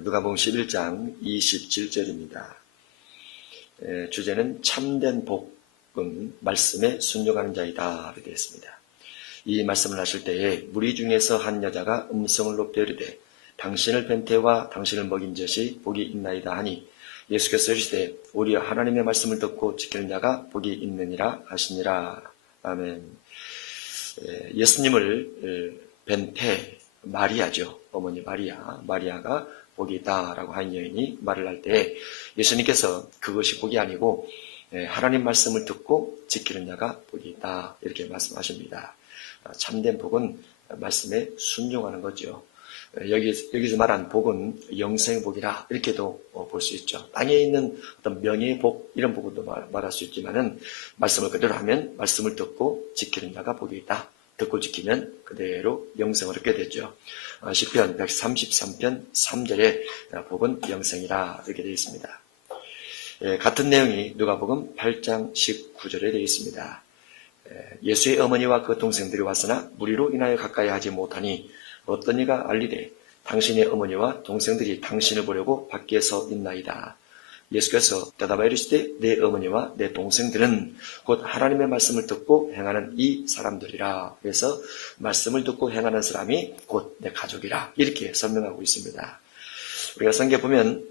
누가복음 11장 27절입니다. 주제는 참된 복은 말씀에 순종하는 자이다 이렇게 되어 있습니다. 이 말씀을 하실 때에 무리 중에서 한 여자가 음성을 높여 이르되 당신을 뵌 태와 당신을 먹인 젖이 복이 있나이다 하니 예수께서 이르시되 오히려 하나님의 말씀을 듣고 지키는 자가 복이 있느니라 하시니라. 아멘. 예수님을 뵌 태, 마리아죠. 어머니 마리아가 복이 있다라고 한 여인이 말을 할 때 예수님께서 그것이 복이 아니고 하나님 말씀을 듣고 지키는 자가 복이 있다 이렇게 말씀하십니다. 참된 복은 말씀에 순종하는 거죠. 여기서 말한 복은 영생의 복이라 이렇게도 볼 수 있죠. 땅에 있는 어떤 명예의 복 이런 복도 말할 수 있지만은 말씀을 그대로 하면 말씀을 듣고 지키는 자가 복이 있다. 듣고 지키면 그대로 영생을 얻게 되죠. 시편 133편 3절에 복은 영생이라 이렇게 되어 있습니다. 같은 내용이 누가복음 8장 19절에 되어 있습니다. 예수의 어머니와 그 동생들이 왔으나 무리로 인하여 가까이 하지 못하니 어떤 이가 알리되 당신의 어머니와 동생들이 당신을 보려고 밖에 서 있나이다. 예수께서 대답하여 이르시되 내 어머니와 내 동생들은 곧 하나님의 말씀을 듣고 행하는 이 사람들이라. 그래서 말씀을 듣고 행하는 사람이 곧 내 가족이라 이렇게 설명하고 있습니다. 우리가 성경에 보면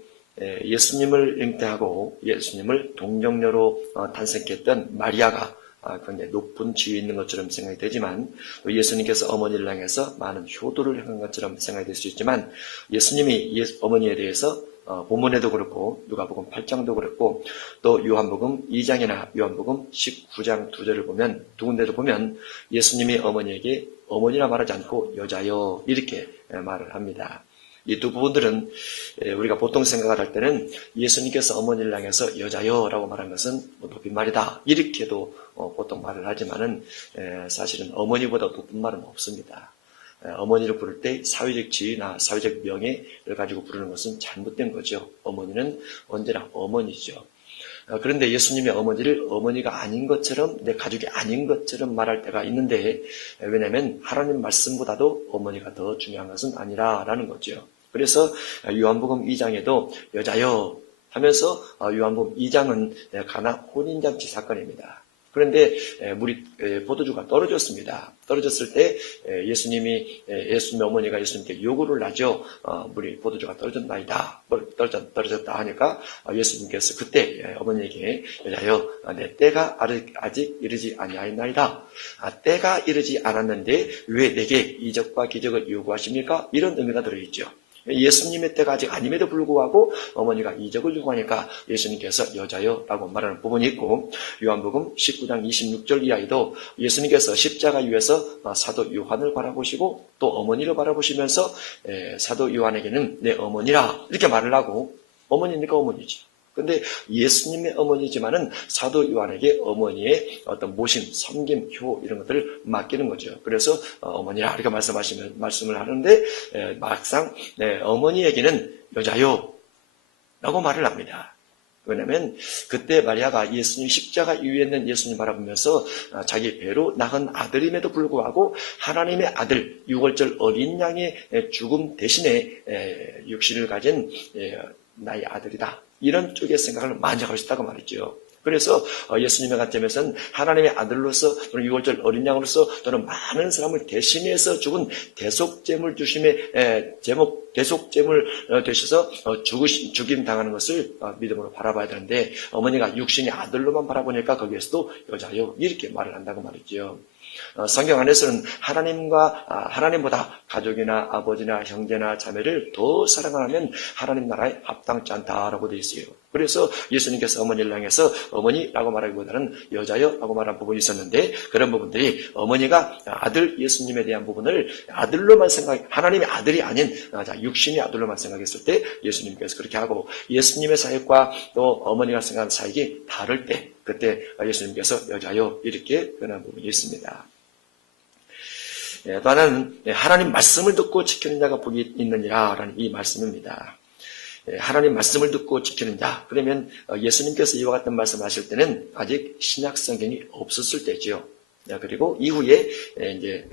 예수님을 잉태하고 예수님을 동정녀로 탄생했던 마리아가 굉장히 높은 지위에 있는 것처럼 생각이 되지만 또 예수님께서 어머니를 향해서 많은 효도를 행한 것처럼 생각이 될 수 있지만 예수님이 어머니에 대해서 본문에도 그렇고 누가복음 8장도 그렇고 또 요한복음 2장이나 요한복음 19장 2절을 보면 두 군데를 보면 예수님이 어머니에게 어머니라 말하지 않고 여자여 이렇게 말을 합니다. 이 두 부분들은 우리가 보통 생각을 할 때는 예수님께서 어머니를 향해서 여자여라고 말한 것은 높임말이다 이렇게도 보통 말을 하지만은 사실은 어머니보다 높은 말은 없습니다. 어머니를 부를 때 사회적 지위나 사회적 명예를 가지고 부르는 것은 잘못된 거죠. 어머니는 언제나 어머니죠. 그런데 예수님의 어머니를 어머니가 아닌 것처럼 내 가족이 아닌 것처럼 말할 때가 있는데 왜냐하면 하나님 말씀보다도 어머니가 더 중요한 것은 아니라라는 거죠. 그래서 요한복음 2장에도 여자여 하면서 요한복음 2장은 가나 혼인잔치 사건입니다. 그런데 포도주가 떨어졌습니다. 떨어졌을 때 예수님의 어머니가 예수님께 요구를 하죠. 포도주가 떨어졌나이다. 떨어졌다 하니까 예수님께서 그때 어머니에게 여자여 내 때가 아직 이르지 아니하였나이다. 때가 이르지 않았는데 왜 내게 이적과 기적을 요구하십니까? 이런 의미가 들어있죠. 예수님의 때가 아직 아님에도 불구하고 어머니가 이적을 요구하니까 예수님께서 여자여 라고 말하는 부분이 있고 요한복음 19장 26절 이하에도 예수님께서 십자가 위에서 사도 요한을 바라보시고 또 어머니를 바라보시면서 사도 요한에게는 내 어머니라 이렇게 말을 하고 어머니니까 어머니지. 근데 예수님의 어머니지만은 사도 요한에게 어머니의 어떤 모심, 섬김, 효 이런 것들을 맡기는 거죠. 그래서 어머니라 이렇게 말씀을 하는데 막상 어머니에게는 여자요 라고 말을 합니다. 왜냐하면 그때 마리아가 예수님 십자가 위에 있는 예수님 바라보면서 자기 배로 낳은 아들임에도 불구하고 하나님의 아들 유월절 어린 양의 죽음 대신에 육신을 가진 나의 아들이다. 이런 쪽의 생각을 많이 하고 있다고 말이죠. 그래서 예수님의 관점에서는 하나님의 아들로서 또는 유월절 어린 양으로서 또는 많은 사람을 대신해서 죽은 대속제물 주심의 대속제물 되셔서 죽임 당하는 것을 믿음으로 바라봐야 되는데 어머니가 육신의 아들로만 바라보니까 거기에서도 여자요 이렇게 말을 한다고 말이죠. 성경 안에서는 하나님보다 가족이나 아버지나 형제나 자매를 더 사랑하면 하나님 나라에 합당치 않다라고 되어 있어요. 그래서 예수님께서 어머니를 향해서 어머니라고 말하기보다는 여자여라고 말한 부분이 있었는데 그런 부분들이 어머니가 아들 예수님에 대한 부분을 아들로만 하나님의 아들이 아닌 육신의 아들로만 생각했을 때 예수님께서 그렇게 하고 예수님의 사역과 또 어머니가 생각하는 사역이 다를 때 그때 예수님께서 여자여 이렇게 변한 부분이 있습니다. 또 하나는 하나님 말씀을 듣고 지키는 자가 복이 있느니라 라는 이 말씀입니다. 하나님 말씀을 듣고 지키는 자. 그러면 예수님께서 이와 같은 말씀을 하실 때는 아직 신약 성경이 없었을 때지요. 그리고 이후에 이제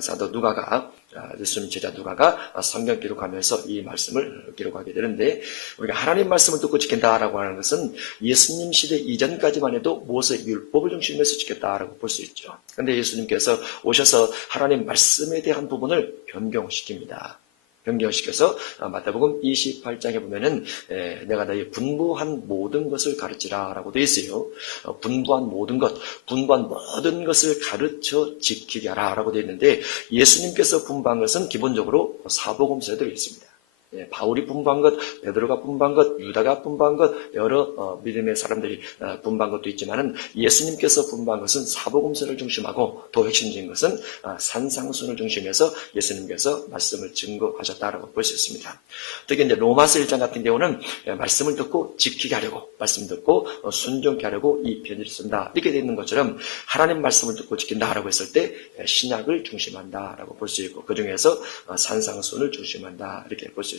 사도 누가가 예수님 제자 누가가 성경 기록하면서 이 말씀을 기록하게 되는데, 우리가 하나님 말씀을 듣고 지킨다라고 하는 것은 예수님 시대 이전까지만 해도 모세 율법을 중심으로 해서 지켰다라고 볼 수 있죠. 그런데 예수님께서 오셔서 하나님 말씀에 대한 부분을 변경시킵니다. 변경시켜서 마태복음 28장에 보면은 내가 너희 분부한 모든 것을 가르치라 라고 되어 있어요. 분부한 모든 것을 가르쳐 지키게 하라 라고 되어 있는데, 예수님께서 분부한 것은 기본적으로 사복음서에 들어 있습니다. 바울이 분부한 것, 베드로가 분부한 것, 유다가 분부한 것, 여러 믿음의 사람들이 분부한 것도 있지만은, 예수님께서 분부한 것은 사복음서를 중심하고, 더 핵심적인 것은 산상순을 중심해서 예수님께서 말씀을 증거하셨다라고 볼 수 있습니다. 특히 이제 로마서 1장 같은 경우는 말씀을 듣고 지키게 하려고, 말씀 듣고 순종케 하려고 이 편지를 쓴다, 이렇게 되어 있는 것처럼 하나님 말씀을 듣고 지킨다라고 했을 때 신약을 중심한다라고 볼 수 있고, 그 중에서 산상순을 중심한다, 이렇게 볼 수 있습니다.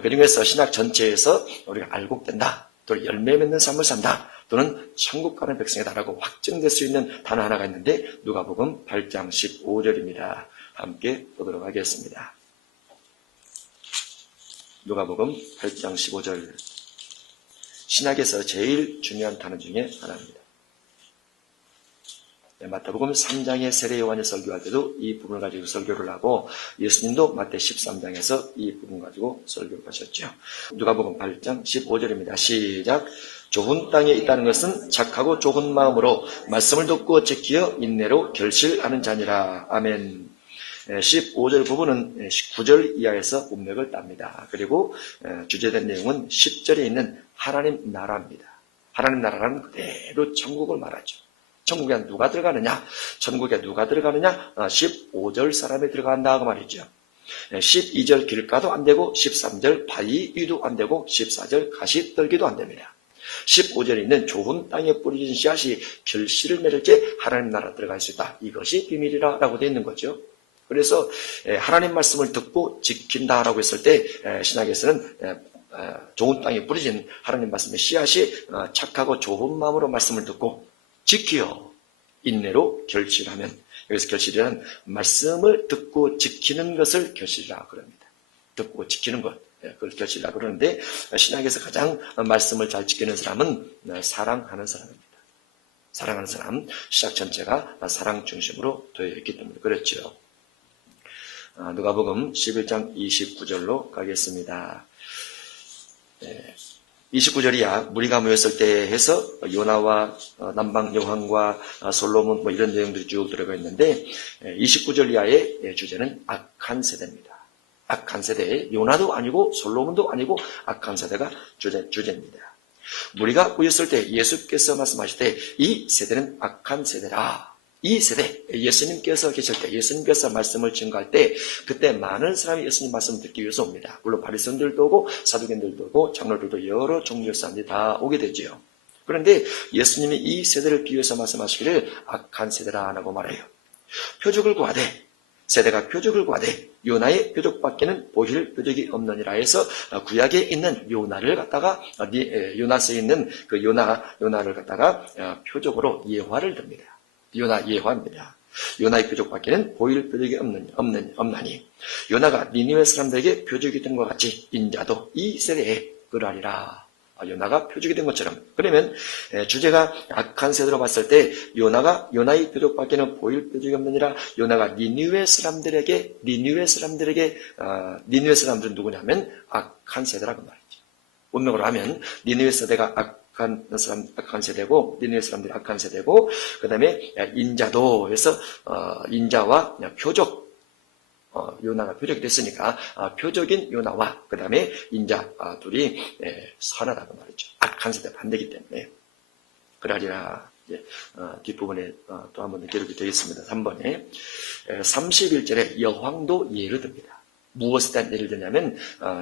그 중에서 신약 전체에서 우리가 알곡된다, 또 열매 맺는 삶을 산다, 또는 천국 가는 백성이다라고 확증될 수 있는 단어 하나가 있는데, 누가복음 8장 15절입니다. 함께 보도록 하겠습니다. 누가복음 8장 15절, 신약에서 제일 중요한 단어 중에 하나입니다. 마태복음 3장의 세례 요한이 설교할 때도 이 부분을 가지고 설교를 하고, 예수님도 마태 13장에서 이 부분 가지고 설교를 하셨죠. 누가복음 8장 15절입니다. 시작. 좁은 땅에 있다는 것은 착하고 좁은 마음으로 말씀을 듣고 지키어 인내로 결실하는 자니라. 아멘. 15절 부분은 19절 이하에서 문맥을 땁니다. 그리고 주제된 내용은 10절에 있는 하나님 나라입니다. 하나님 나라는 그대로 천국을 말하죠. 천국에 누가 들어가느냐? 천국에 누가 들어가느냐? 15절 사람이 들어간다 그 말이죠. 12절 길가도 안 되고, 13절 바위 위도 안 되고, 14절 가시 떨기도 안 됩니다. 15절에 있는 좁은 땅에 뿌려진 씨앗이 결실을 맺을 때 하나님 나라 들어갈 수 있다. 이것이 비밀이라 라고 되어 있는 거죠. 그래서 하나님 말씀을 듣고 지킨다라고 했을 때 신약에서는 좋은 땅에 뿌려진 하나님 말씀의 씨앗이 착하고 좁은 마음으로 말씀을 듣고 지키어 인내로 결실하면, 여기서 결실이란 말씀을 듣고 지키는 것을 결실이라 그럽니다. 듣고 지키는 것, 그걸 결실이라 그러는데, 신약에서 가장 말씀을 잘 지키는 사람은 사랑하는 사람입니다. 사랑하는 사람, 신약 전체가 사랑 중심으로 되어 있기 때문에 그렇죠. 누가복음 11장 29절로 가겠습니다. 29절이야 무리가 모였을 때 해서 요나와 남방 여왕과 솔로몬 이런 내용들이 쭉 들어가 있는데, 29절 이하의 주제는 악한 세대입니다. 악한 세대, 요나도 아니고 솔로몬도 아니고 악한 세대가 주제입니다. 무리가 모였을 때 예수께서 말씀하실 때 이 세대는 악한 세대라. 이 세대, 예수님께서 계실 때, 예수님께서 말씀을 증거할 때, 그때 많은 사람이 예수님 말씀을 듣기 위해서 옵니다. 물론 바리새인들도 오고 사두개인들도 오고 장로들도 여러 종류의 사람들이 다 오게 되죠. 그런데 예수님이 이 세대를 비유해서 말씀하시기를 악한 세대라고 말해요. 표적을 구하되, 세대가 표적을 구하되 요나의 표적밖에는 보일 표적이 없느니라 해서 구약에 있는 요나를 갖다가 요나서에 있는 그 요나를 갖다가 표적으로 예화를 듭니다. 요나 예화입니다. 요나의 표적밖에는 보일 표적이 없나니 요나가 니느웨 사람들에게 표적이 된 것 같이 인자도 이 세대에 그러하리라. 요나가 표적이 된 것처럼. 그러면 주제가 악한 세대로 봤을 때 요나의 표적밖에는 보일 표적이 없느니라. 요나가 니느웨 사람들은 누구냐면 악한 세대라고 말이죠. 운명으로 하면 니느웨 세대가 악한 세대고, 니느웨 사람들이 악한 세대고, 그 다음에 인자도 해서 인자와 표적, 요나가 표적이 됐으니까 표적인 요나와 그 다음에 인자 둘이 선하다고 말이죠. 악한 세대 반대이기 때문에 그러리라. 뒷부분에 또 한 번 기록이 되어 있습니다. 3번에 31절에 여왕도 예를 듭니다. 무엇에 대한 예를 드냐면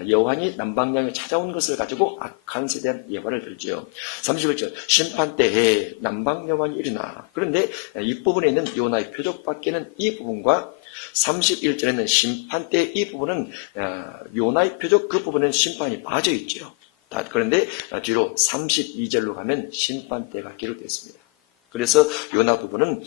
여왕이 남방향에 찾아온 것을 가지고 악한 세대에 대한 예화를 들죠. 31절 심판 때에 남방여왕이 일어나. 그런데 윗부분에 있는 요나의 표적밖에는 이 부분과 31절에는 심판 때 이 부분은 요나의 표적 그 부분은 심판이 빠져 있죠. 그런데 뒤로 32절로 가면 심판 때가 기록되어 있습니다. 그래서 요나 부분은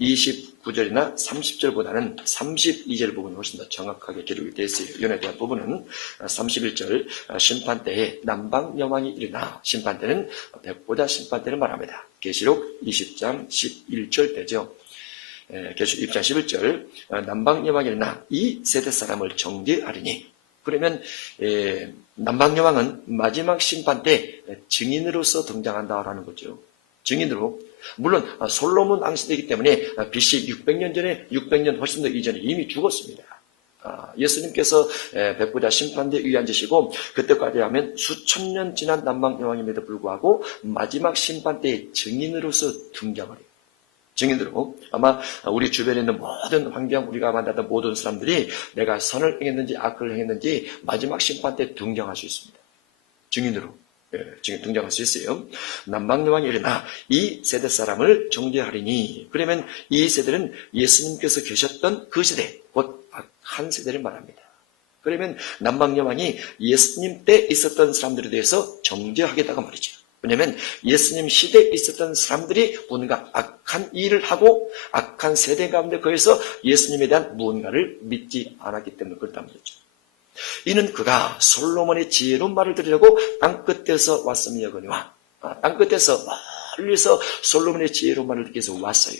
29절이나 30절보다는 32절 부분이 훨씬 더 정확하게 기록이 되어 있어요. 요나에 대한 부분은 31절 심판 때에 남방 여왕이 일어나, 심판 때는 백보자 심판 때를 말합니다. 계시록 20장 11절 때죠. 계시록 20장 11절 남방 여왕이 일어나 이 세대 사람을 정죄하리니. 그러면 남방 여왕은 마지막 심판 때 증인으로서 등장한다라는 거죠. 증인으로. 물론 솔로몬 왕시대이기 때문에 BC 600년 전에 600년 훨씬 더 이전에 이미 죽었습니다. 예수님께서 백보자 심판대에 위에 앉으시고 그때까지 하면 수천 년 지난 남방 여왕임에도 불구하고 마지막 심판 때의 증인으로서 등장을 해요. 증인으로. 아마 우리 주변에 있는 모든 환경, 우리가 만났던 모든 사람들이 내가 선을 행했는지 악을 행했는지 마지막 심판 때 등장할 수 있습니다. 증인으로. 지금 등장할 수 있어요. 남방여왕이 일어나 이 세대 사람을 정죄하리니. 그러면 이 세대는 예수님께서 계셨던 그 세대, 곧 악한 세대를 말합니다. 그러면 남방여왕이 예수님 때 있었던 사람들에 대해서 정죄하겠다고 말이죠. 왜냐하면 예수님 시대에 있었던 사람들이 뭔가 악한 일을 하고 악한 세대 가운데 거해서 예수님에 대한 무언가를 믿지 않았기 때문에 그렇단 말이죠. 이는 그가 솔로몬의 지혜로운 말을 들으려고 땅끝에서 왔음이거니와, 땅끝에서 멀리서 솔로몬의 지혜로운 말을 듣기 위해서 왔어요.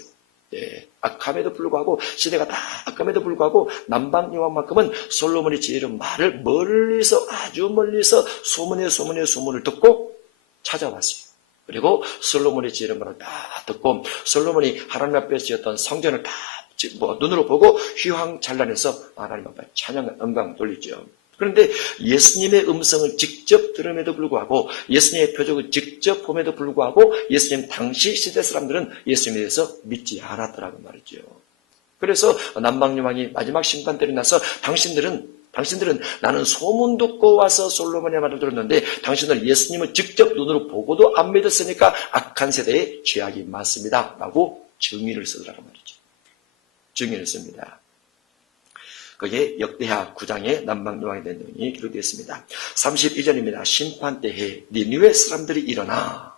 악함에도 불구하고, 시대가 다 악함에도 불구하고 남방여왕만큼은 솔로몬의 지혜로운 말을 멀리서, 아주 멀리서 소문을 듣고 찾아왔어요. 그리고 솔로몬의 지혜로운 말을 다 듣고 솔로몬이 하나님 앞에 지었던 성전을 다 눈으로 보고 휘황찬란해서 하나님 앞에 찬양, 영광 돌리죠. 그런데 예수님의 음성을 직접 들음에도 불구하고 예수님의 표적을 직접 봄에도 불구하고 예수님 당시 시대 사람들은 예수님에 대해서 믿지 않았더라고 말이죠. 그래서 남방여왕이 마지막 심판 때를 나서 당신들은 나는 소문 듣고 와서 솔로몬의 말을 들었는데 당신들은 예수님을 직접 눈으로 보고도 안 믿었으니까 악한 세대의 죄악이 많습니다 라고 증인을 쓰더라고 말이죠. 증인을 씁니다. 거기에 역대하 9장의 남방여왕에 대한 내용이 기록되어 있습니다. 32절입니다. 심판 때에 니느웨 사람들이 일어나.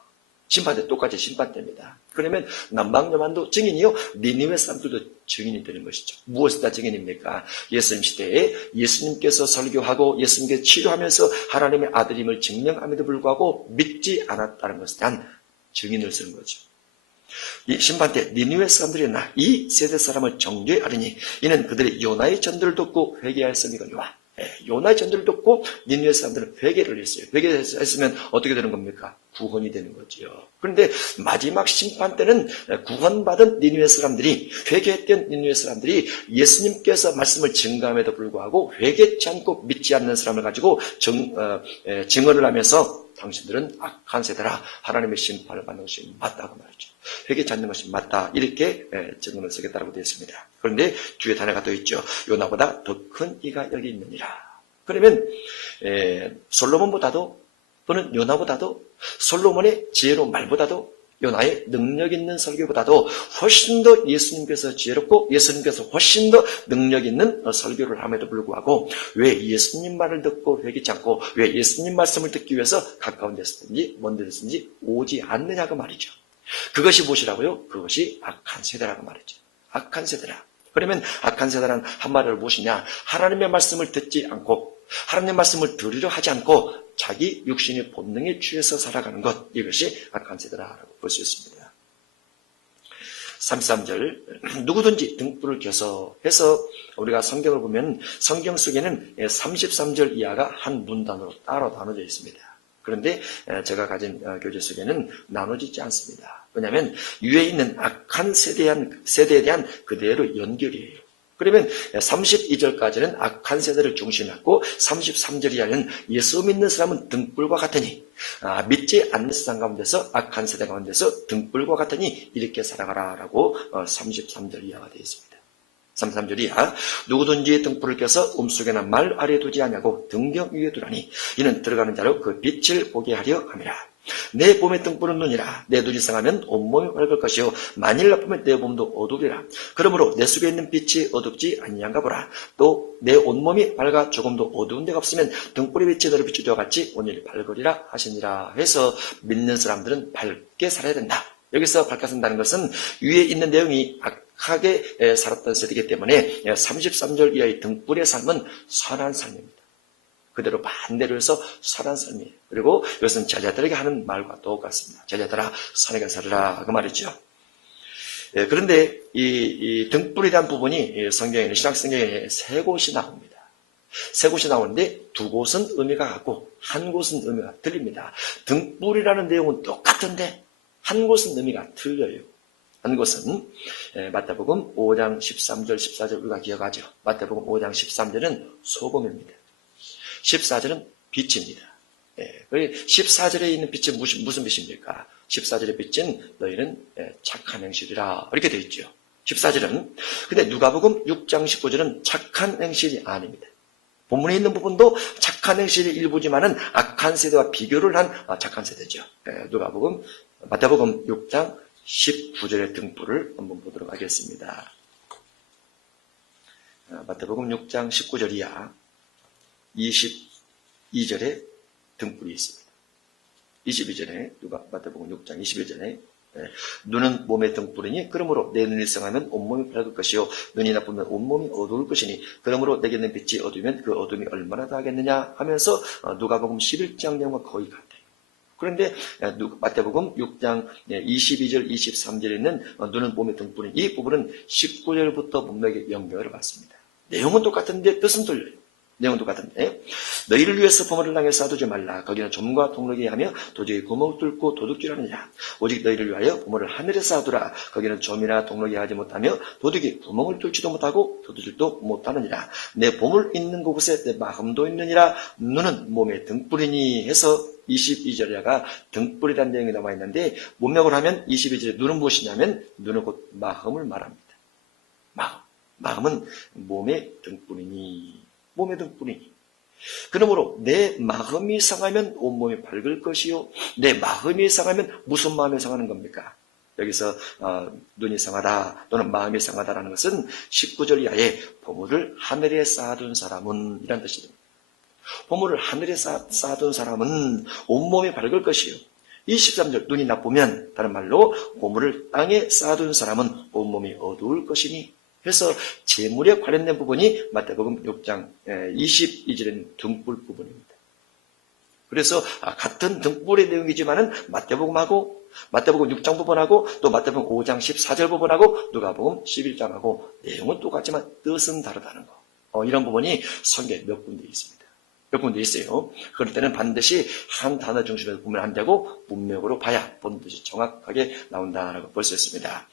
심판 때 똑같이 심판 때입니다. 그러면 남방여왕도 증인이요, 니느웨 사람들도 증인이 되는 것이죠. 무엇이다 증인입니까? 예수님 시대에 예수님께서 설교하고 예수님께서 치료하면서 하나님의 아들임을 증명함에도 불구하고 믿지 않았다는 것에 대한 증인을 쓰는 거죠. 이 심판 때 니느웨 사람들이 나 이 세대 사람을 정죄하리니 이는 그들이 요나의 전도를 듣고 회개하였음이거니와. 요나의 전도를 듣고 니느웨 사람들은 회개를 했어요. 회개했으면 어떻게 되는 겁니까? 구원이 되는 거죠. 그런데 마지막 심판 때는 구원받은 니느웨 사람들이, 회개했던 니느웨 사람들이 예수님께서 말씀을 증거함에도 불구하고 회개치 않고 믿지 않는 사람을 가지고 증언을 하면서 당신들은 악한 세대라, 하나님의 심판을 받는 것이 맞다고 말이죠. 회개치 않는 것이 맞다, 이렇게 증언을 쓰겠다고 되어 있습니다. 그런데 뒤에 단어가 또 있죠. 요나보다 더 큰 이가 여기 있느니라. 그러면 솔로몬보다도 또는 요나보다도 솔로몬의 지혜로운 말보다도 요나의 능력 있는 설교보다도 훨씬 더 예수님께서 지혜롭고 예수님께서 훨씬 더 능력 있는 설교를 함에도 불구하고 왜 예수님 말을 듣고 회개치 않고 왜 예수님 말씀을 듣기 위해서 가까운 데서든지 먼 데서든지 오지 않느냐고 말이죠. 그것이 무엇이라고요? 그것이 악한 세대라고 말이죠. 악한 세대라. 그러면 악한 세대란 한마디로 무엇이냐? 하나님의 말씀을 듣지 않고 하나님의 말씀을 들으려 하지 않고 자기 육신의 본능에 취해서 살아가는 것, 이것이 악한 세대라고 볼 수 있습니다. 33절, 누구든지 등불을 켜서 해서 우리가 성경을 보면 성경 속에는 33절 이하가 한 문단으로 따로 나눠져 있습니다. 그런데 제가 가진 교재 속에는 나눠지지 않습니다. 왜냐하면 위에 있는 악한 세대에 대한 그대로 연결이에요. 그러면 32절까지는 악한 세대를 중심하고 33절 이하는 예수 믿는 사람은 등불과 같으니 믿지 않는 세상 가운데서 악한 세대 가운데서 등불과 같으니 이렇게 살아가라 라고 33절 이하가 되어 있습니다. 33절 이하, 누구든지 등불을 켜서 움속에나 말 아래에 두지 아니하고 등경 위에 두라니 이는 들어가는 자로 그 빛을 보게 하려 함이라. 내 몸의 등불은 눈이라. 내 눈이 상하면 온몸이 밝을 것이요 만일 나쁘면 내 몸도 어두우리라. 그러므로 내 속에 있는 빛이 어둡지 아니한가 보라. 또 내 온몸이 밝아 조금도 어두운 데가 없으면 등불의 빛이 너를 비추되어 같이 온전히 밝으리라 하시니라. 해서 믿는 사람들은 밝게 살아야 된다. 여기서 발가쓴다는 것은 위에 있는 내용이 악하게 살았던 세대이기 때문에 33절 이하의 등불의 삶은 선한 삶입니다. 그대로 반대로 해서 선한 삶이에요. 그리고 이것은 제자들에게 하는 말과 똑같습니다. 제자들아 선하게 살으라 그 말이죠. 그런데 이 등불에 대한 부분이 성경에는 신약 성경에 세 곳이 나옵니다. 세 곳이 나오는데 두 곳은 의미가 같고 한 곳은 의미가 틀립니다. 등불이라는 내용은 똑같은데 한 곳은 의미가 틀려요. 한 곳은 마태복음 5장 13절 14절 우리가 기억하죠. 마태복음 5장 13절은 소금입니다. 14절은 빛입니다. 14절에 있는 빛은 무슨 빛입니까? 14절의 빛은 너희는 착한 행실이라 이렇게 되어 있죠. 14절은 근데 누가복음 6장 19절은 착한 행실이 아닙니다. 본문에 있는 부분도 착한 행실의 일부지만은 악한 세대와 비교를 한 착한 세대죠. 누가복음 마태복음 6장 19절의 등불을 한번 보도록 하겠습니다. 마태복음 6장 19절 이하 22절에 등불이 있습니다. 22절에 마태복음 6장 22절에 눈은 몸의 등불이니 그러므로 내 눈이 성하면 온몸이 밝을 것이요 눈이 나쁘면 온몸이 어두울 것이니 그러므로 내게 있는 빛이 어두우면 그 어둠이 얼마나 더하겠느냐 하면서 누가복음 11장 내용과 거의 같아요. 그런데 마태복음 6장 22절 23절에 있는 눈은 몸의 등불인 이 부분은 19절부터 문맥에 연결을 받습니다. 내용은 똑같은데 뜻은 틀려요. 내용은 똑같은데 너희를 위해서 보물을 땅에 쌓아두지 말라. 거기는 좀과 동력이 하며 도저히 구멍을 뚫고 도둑질하느냐. 오직 너희를 위하여 보물을 하늘에 쌓아두라. 거기는 좀이나 동력이 하지 못하며 도둑이 구멍을 뚫지도 못하고 도둑질도 못하느니라. 내 보물 있는 곳에 내 마음도 있느니라. 눈은 몸의 등불이니 해서 22절에가 등불이라는 내용이 나와 있는데 문맥을 하면 22절에 눈은 무엇이냐면 눈은 곧 마음을 말합니다. 마음은 몸의 등불이니 몸의 등불이니 그러므로 내 마음이 상하면 온몸이 밝을 것이요 내 마음이 상하면 무슨 마음이 상하는 겁니까? 여기서 눈이 상하다 또는 마음이 상하다라는 것은 19절 이하에 보물을 하늘에 쌓아둔 사람은 이란 뜻이 됩니다. 보물을 하늘에 쌓아둔 사람은 온몸이 밝을 것이요 23절 눈이 나쁘면 다른 말로 보물을 땅에 쌓아둔 사람은 온몸이 어두울 것이니 그래서 재물에 관련된 부분이 마태복음 6장 22절에는 등불 부분입니다. 그래서 같은 등불의 내용이지만은 마태복음하고 마태복음 6장 부분하고 또 마태복음 5장 14절 부분하고 누가복음 11장하고 내용은 똑같지만 뜻은 다르다는 거. 이런 부분이 성경에 몇 군데 있습니다. 몇 군데 있어요. 그럴 때는 반드시 한 단어 중심에서 보면 안 되고 문맥으로 봐야 본 뜻이 정확하게 나온다라고 볼 수 있습니다.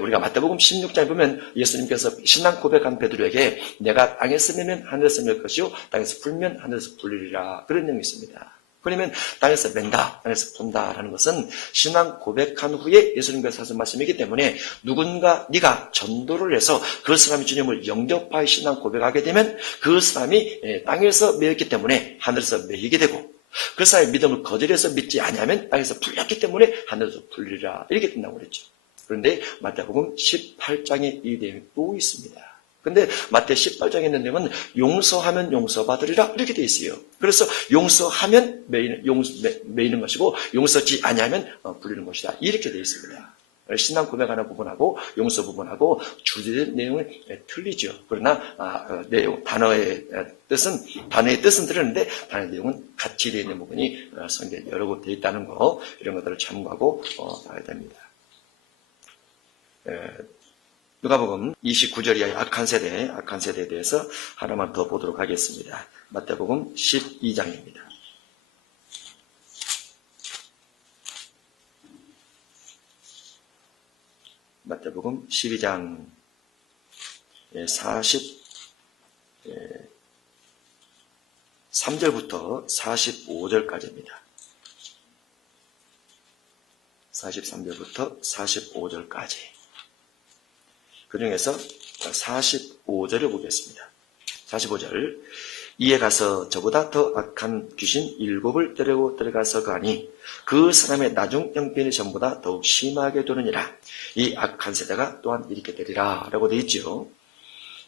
우리가 마태복음 16장에 보면 예수님께서 신앙 고백한 베드로에게 내가 땅에서 매면 하늘에서 맬 것이요 땅에서 풀면 하늘에서 풀리리라 그런 내용이 있습니다. 그러면 땅에서 맨다, 땅에서 푼다라는 것은 신앙 고백한 후에 예수님께서 하신 말씀이기 때문에 누군가 네가 전도를 해서 그 사람이 주님을 영접하여 신앙 고백하게 되면 그 사람이 땅에서 매였기 때문에 하늘에서 매이게 되고 그 사람의 믿음을 거절해서 믿지 아니하면 땅에서 풀렸기 때문에 하늘에서 풀리리라 이렇게 된다고 그랬죠. 그런데 마태복음 18장에 이 내용이 또 있습니다. 근데 마태 18장에 있는 내용은 용서하면 용서받으리라 이렇게 되어 있어요. 그래서 용서하면 매이는 것이고 용서지 아니하면 불리는 것이다 이렇게 되어 있습니다. 신앙 고백하는 부분하고 용서 부분하고 주제된 내용은 틀리죠. 그러나 단어의 뜻은 들었는데 단어의 내용은 같이 되어 있는 부분이 성경에 여러 곳 되어 있다는 거 이런 것들을 참고하고 봐야 됩니다. 누가복음 29절 이하의 악한 세대에 대해서 하나만 더 보도록 하겠습니다. 마태복음 12장입니다. 마태복음 12장 43절부터 45절까지입니다. 43절부터 45절까지. 그 중에서 45절을 보겠습니다. 45절 이에 가서 저보다 더 악한 귀신 7을 데리고 들어가서 가니 그 사람의 나중 형편이 전보다 더욱 심하게 되느니라. 이 악한 세대가 또한 이렇게 되리라 라고 되어 있죠.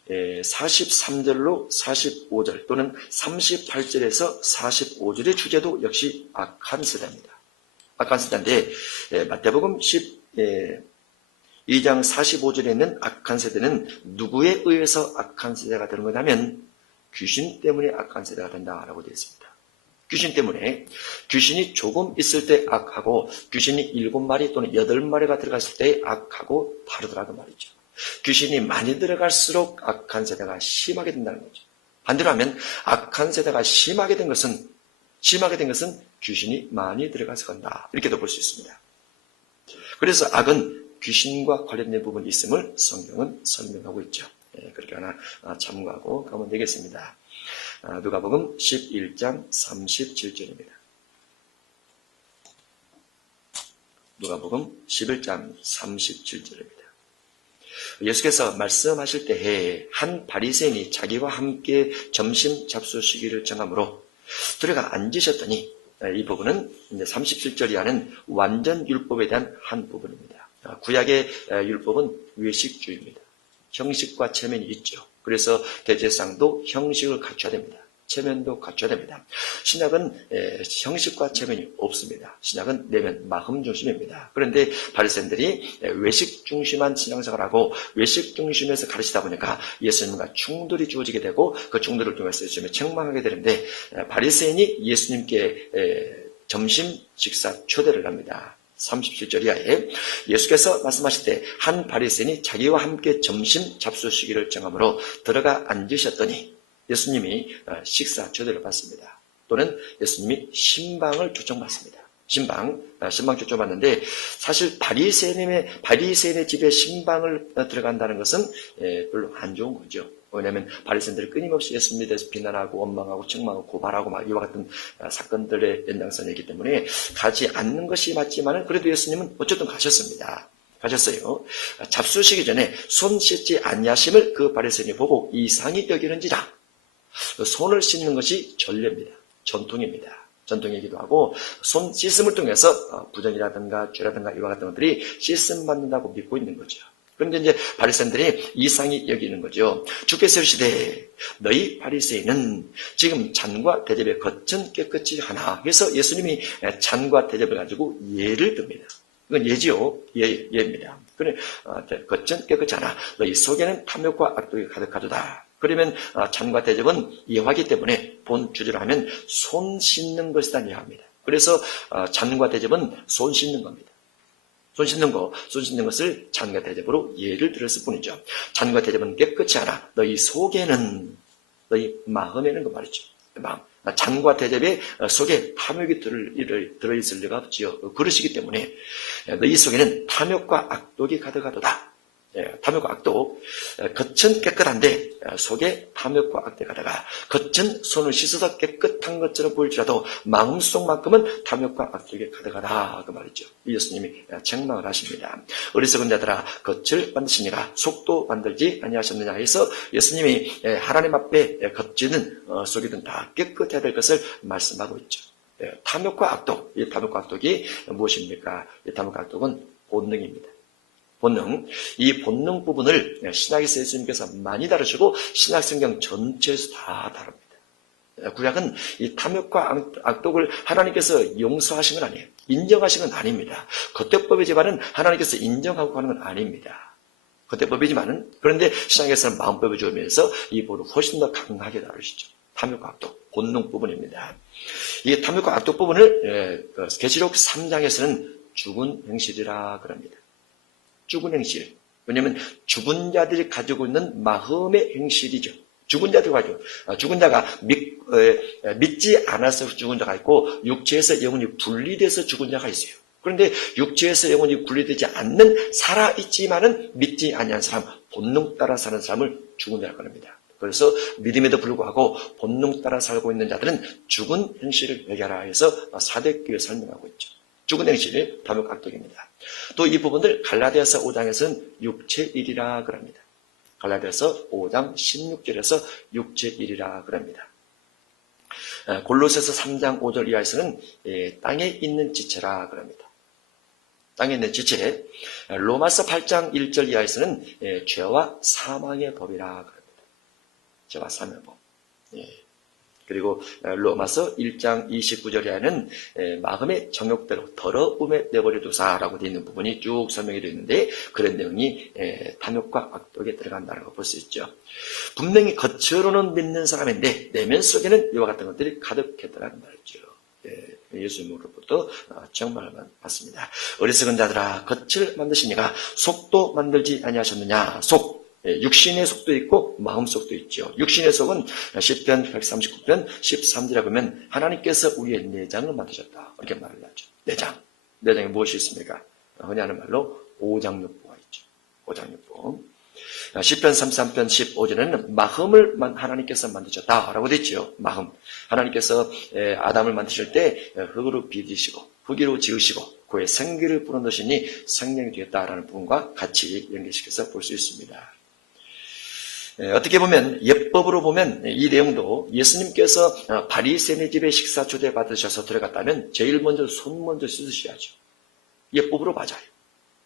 43절로 45절 또는 38절에서 45절의 주제도 역시 악한 세대입니다. 악한 세대인데 마태복음 12장 45절에 있는 악한 세대는 누구에 의해서 악한 세대가 되는 거냐면 귀신 때문에 악한 세대가 된다라고 되어 있습니다. 귀신 때문에 귀신이 조금 있을 때 악하고 귀신이 7마리 또는 8마리가 들어갔을 때 악하고 다르더라고 말이죠. 귀신이 많이 들어갈수록 악한 세대가 심하게 된다는 거죠. 반대로 하면 악한 세대가 심하게 된 것은 귀신이 많이 들어가서 간다. 이렇게도 볼 수 있습니다. 그래서 악은 귀신과 관련된 부분이 있음을 성경은 설명하고 있죠. 그렇게 하나 참고하고 가면 되겠습니다. 누가복음 11장 37절입니다. 누가복음 11장 37절입니다. 예수께서 말씀하실 때에 한 바리새인이 자기와 함께 점심 잡수시기를 정하므로 들어가 앉으셨더니, 이 부분은 이제 37절이 하는 완전 율법에 대한 한 부분입니다. 구약의 율법은 외식주의입니다. 형식과 체면이 있죠. 그래서 대제사장도 형식을 갖춰야 됩니다. 체면도 갖춰야 됩니다. 신약은 형식과 체면이 없습니다. 신약은 내면 마음 중심입니다. 그런데 바리새인들이 외식 중심한 신앙생활을 하고 외식 중심에서 가르치다 보니까 예수님과 충돌이 주어지게 되고 그 충돌을 통해서 예수님을 책망하게 되는데 바리새인이 예수님께 점심 식사 초대를 합니다. 37절 이하에 예수께서 말씀하실 때 한 바리새인이 자기와 함께 점심 잡수시기를 정하므로 들어가 앉으셨더니 예수님이 식사 초대를 받습니다. 또는 예수님이 신방을 초청받습니다. 신방 초청받는데 사실 바리새인의 집에 신방을 들어간다는 것은 별로 안 좋은 거죠. 왜냐하면 바리새인들이 끊임없이 예수님에 대해서 비난하고 원망하고 책망하고 고발하고 막 이와 같은 사건들의 연장선이기 때문에 가지 않는 것이 맞지만 그래도 예수님은 어쨌든 가셨어요. 잡수시기 전에 손 씻지 아니하심을 그 바리새인이 보고 이상히 여기는지라. 손을 씻는 것이 전례입니다. 전통이기도 하고 손 씻음을 통해서 부정이라든가 죄라든가 이와 같은 것들이 씻음 받는다고 믿고 있는 거죠. 그런데 이제 바리새인들이 이상히 여기는 거죠. 주께서 이르시되 너희 바리새인은 지금 잔과 대접에 겉은 깨끗이 하나. 그래서 예수님이 잔과 대접을 가지고 예를 듭니다. 이건 예지요. 예입니다. 그래 겉은 깨끗이 하나. 너희 속에는 탐욕과 악독이 가득하도다. 그러면 잔과 대접은 예화이기 때문에 본 주제로 하면 손 씻는 것이다 이해합니다. 그래서 잔과 대접은 손 씻는 겁니다. 손 씻는 것을 잔과 대접으로 예를 들었을 뿐이죠. 잔과 대접은 깨끗이 하나. 너희 속에는, 너희 마음에는 그 말이죠. 마음. 잔과 대접의 속에 탐욕이 들어있을 리가 없지요. 그러시기 때문에 너희 속에는 탐욕과 악독이 가득하도다. 탐욕과 악독, 겉은 깨끗한데 속에 탐욕과 악독이 가다가 겉은 손을 씻어서 깨끗한 것처럼 보일지라도 마음속만큼은 탐욕과 악독이 가득하다 그 말이죠. 예수님이 책망을 하십니다. 어리석은 자들아 겉을 만드시니가 속도 만들지 아니하셨느냐 해서 예수님이 하나님 앞에 겉이든 속이든 다 깨끗해야 될 것을 말씀하고 있죠. 탐욕과 악독, 이 탐욕과 악독이 무엇입니까? 이 탐욕과 악독은 본능입니다. 본능, 이 본능 부분을 신약에서 예수님께서 많이 다루시고 신약성경 전체에서 다 다룹니다. 구약은 이 탐욕과 악독을 하나님께서 용서하신 건 아니에요. 인정하신 건 아닙니다. 겉대법이지만은 하나님께서 인정하고 하는 건 아닙니다. 겉대법이지만은 그런데 신약에서는 마음법을 주면서 이 부분을 훨씬 더 강하게 다루시죠. 탐욕과 악독, 본능 부분입니다. 이 탐욕과 악독 부분을 계시록 3장에서는 죽은 행실이라 그럽니다. 죽은 행실. 왜냐하면 죽은 자들이 가지고 있는 마음의 행실이죠. 죽은 자들이 가지고 죽은 자가 믿지 않아서 죽은 자가 있고 육체에서 영혼이 분리돼서 죽은 자가 있어요. 그런데 육체에서 영혼이 분리되지 않는 살아있지만은 믿지 아니한 사람, 본능 따라 사는 사람을 죽은 자라고 합니다. 그래서 믿음에도 불구하고 본능 따라 살고 있는 자들은 죽은 행실을 회개하라 해서 사대교회 설명하고 있죠. 죽은 행실, 탐욕 악독입니다. 또 이 부분을 갈라디아서 5장에서는 육체일이라 그럽니다. 갈라디아서 5장 16절에서 육체일이라 그럽니다. 골로새서 3장 5절 이하에서는 땅에 있는 지체라 그럽니다. 땅에 있는 지체. 로마서 8장 1절 이하에서는 죄와 사망의 법이라 그럽니다. 죄와 사망의 법. 그리고 로마서 1장 29절에는 마음의 정욕대로 더러움에 내버려 두사라고 되어 있는 부분이 쭉 설명이 되어 있는데 그런 내용이 탐욕과 악독에 들어간다는 걸 볼 수 있죠. 분명히 겉으로는 믿는 사람인데 내면 속에는 이와 같은 것들이 가득했다는 말이죠. 예수님으로부터 정말만 받습니다. 어리석은 자들아 겉을 만드시니가 속도 만들지 아니하셨느냐. 속, 육신의 속도 있고 마음 속도 있죠. 육신의 속은 시편 139편 13절에 보면 하나님께서 우리의 내장을 만드셨다 이렇게 말을 하죠. 내장에 무엇이 있습니까? 흔히 하는 말로 오장육부가 있죠. 오장육부. 시편 33편 15절에는 마음을 하나님께서 만드셨다라고 되어 있죠. 마음. 하나님께서 아담을 만드실 때 흙으로 빚으시고 흙으로 지으시고 그의 생기를 불어넣으시니 생명이 되었다라는 부분과 같이 연결시켜서 볼 수 있습니다. 어떻게 보면 예법으로 보면 이 내용도 예수님께서 바리새인의 집에 식사 초대 받으셔서 들어갔다면 제일 먼저 손 먼저 씻으셔야죠. 예법으로 맞아요.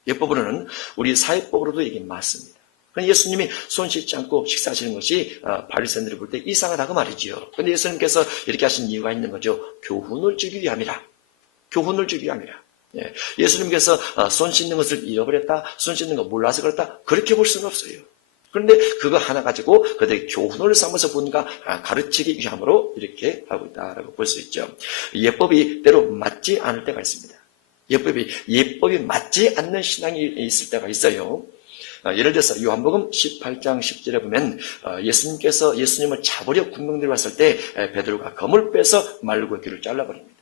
예법으로는 우리 사회법으로도 이게 맞습니다. 예수님이 손 씻지 않고 식사하시는 것이 바리새인들이 볼 때 이상하다고 말이지요. 그런데 예수님께서 이렇게 하신 이유가 있는 거죠. 교훈을 주기 위함이라. 교훈을 주기 위함이라. 예수님께서 손 씻는 것을 잃어버렸다, 손 씻는 거 몰라서 그렇다, 그렇게 볼 수는 없어요. 그런데 그거 하나 가지고 그들의 교훈을 삼아서 뭔가 가르치기 위함으로 이렇게 하고 있다라고 볼 수 있죠. 예법이 때로 맞지 않을 때가 있습니다. 예법이 맞지 않는 신앙이 있을 때가 있어요. 예를 들어서 요한복음 18장 10절에 보면 예수님께서 예수님을 잡으려 군병들이 왔을 때 베드로가 검을 빼서 말고 귀를 잘라버립니다.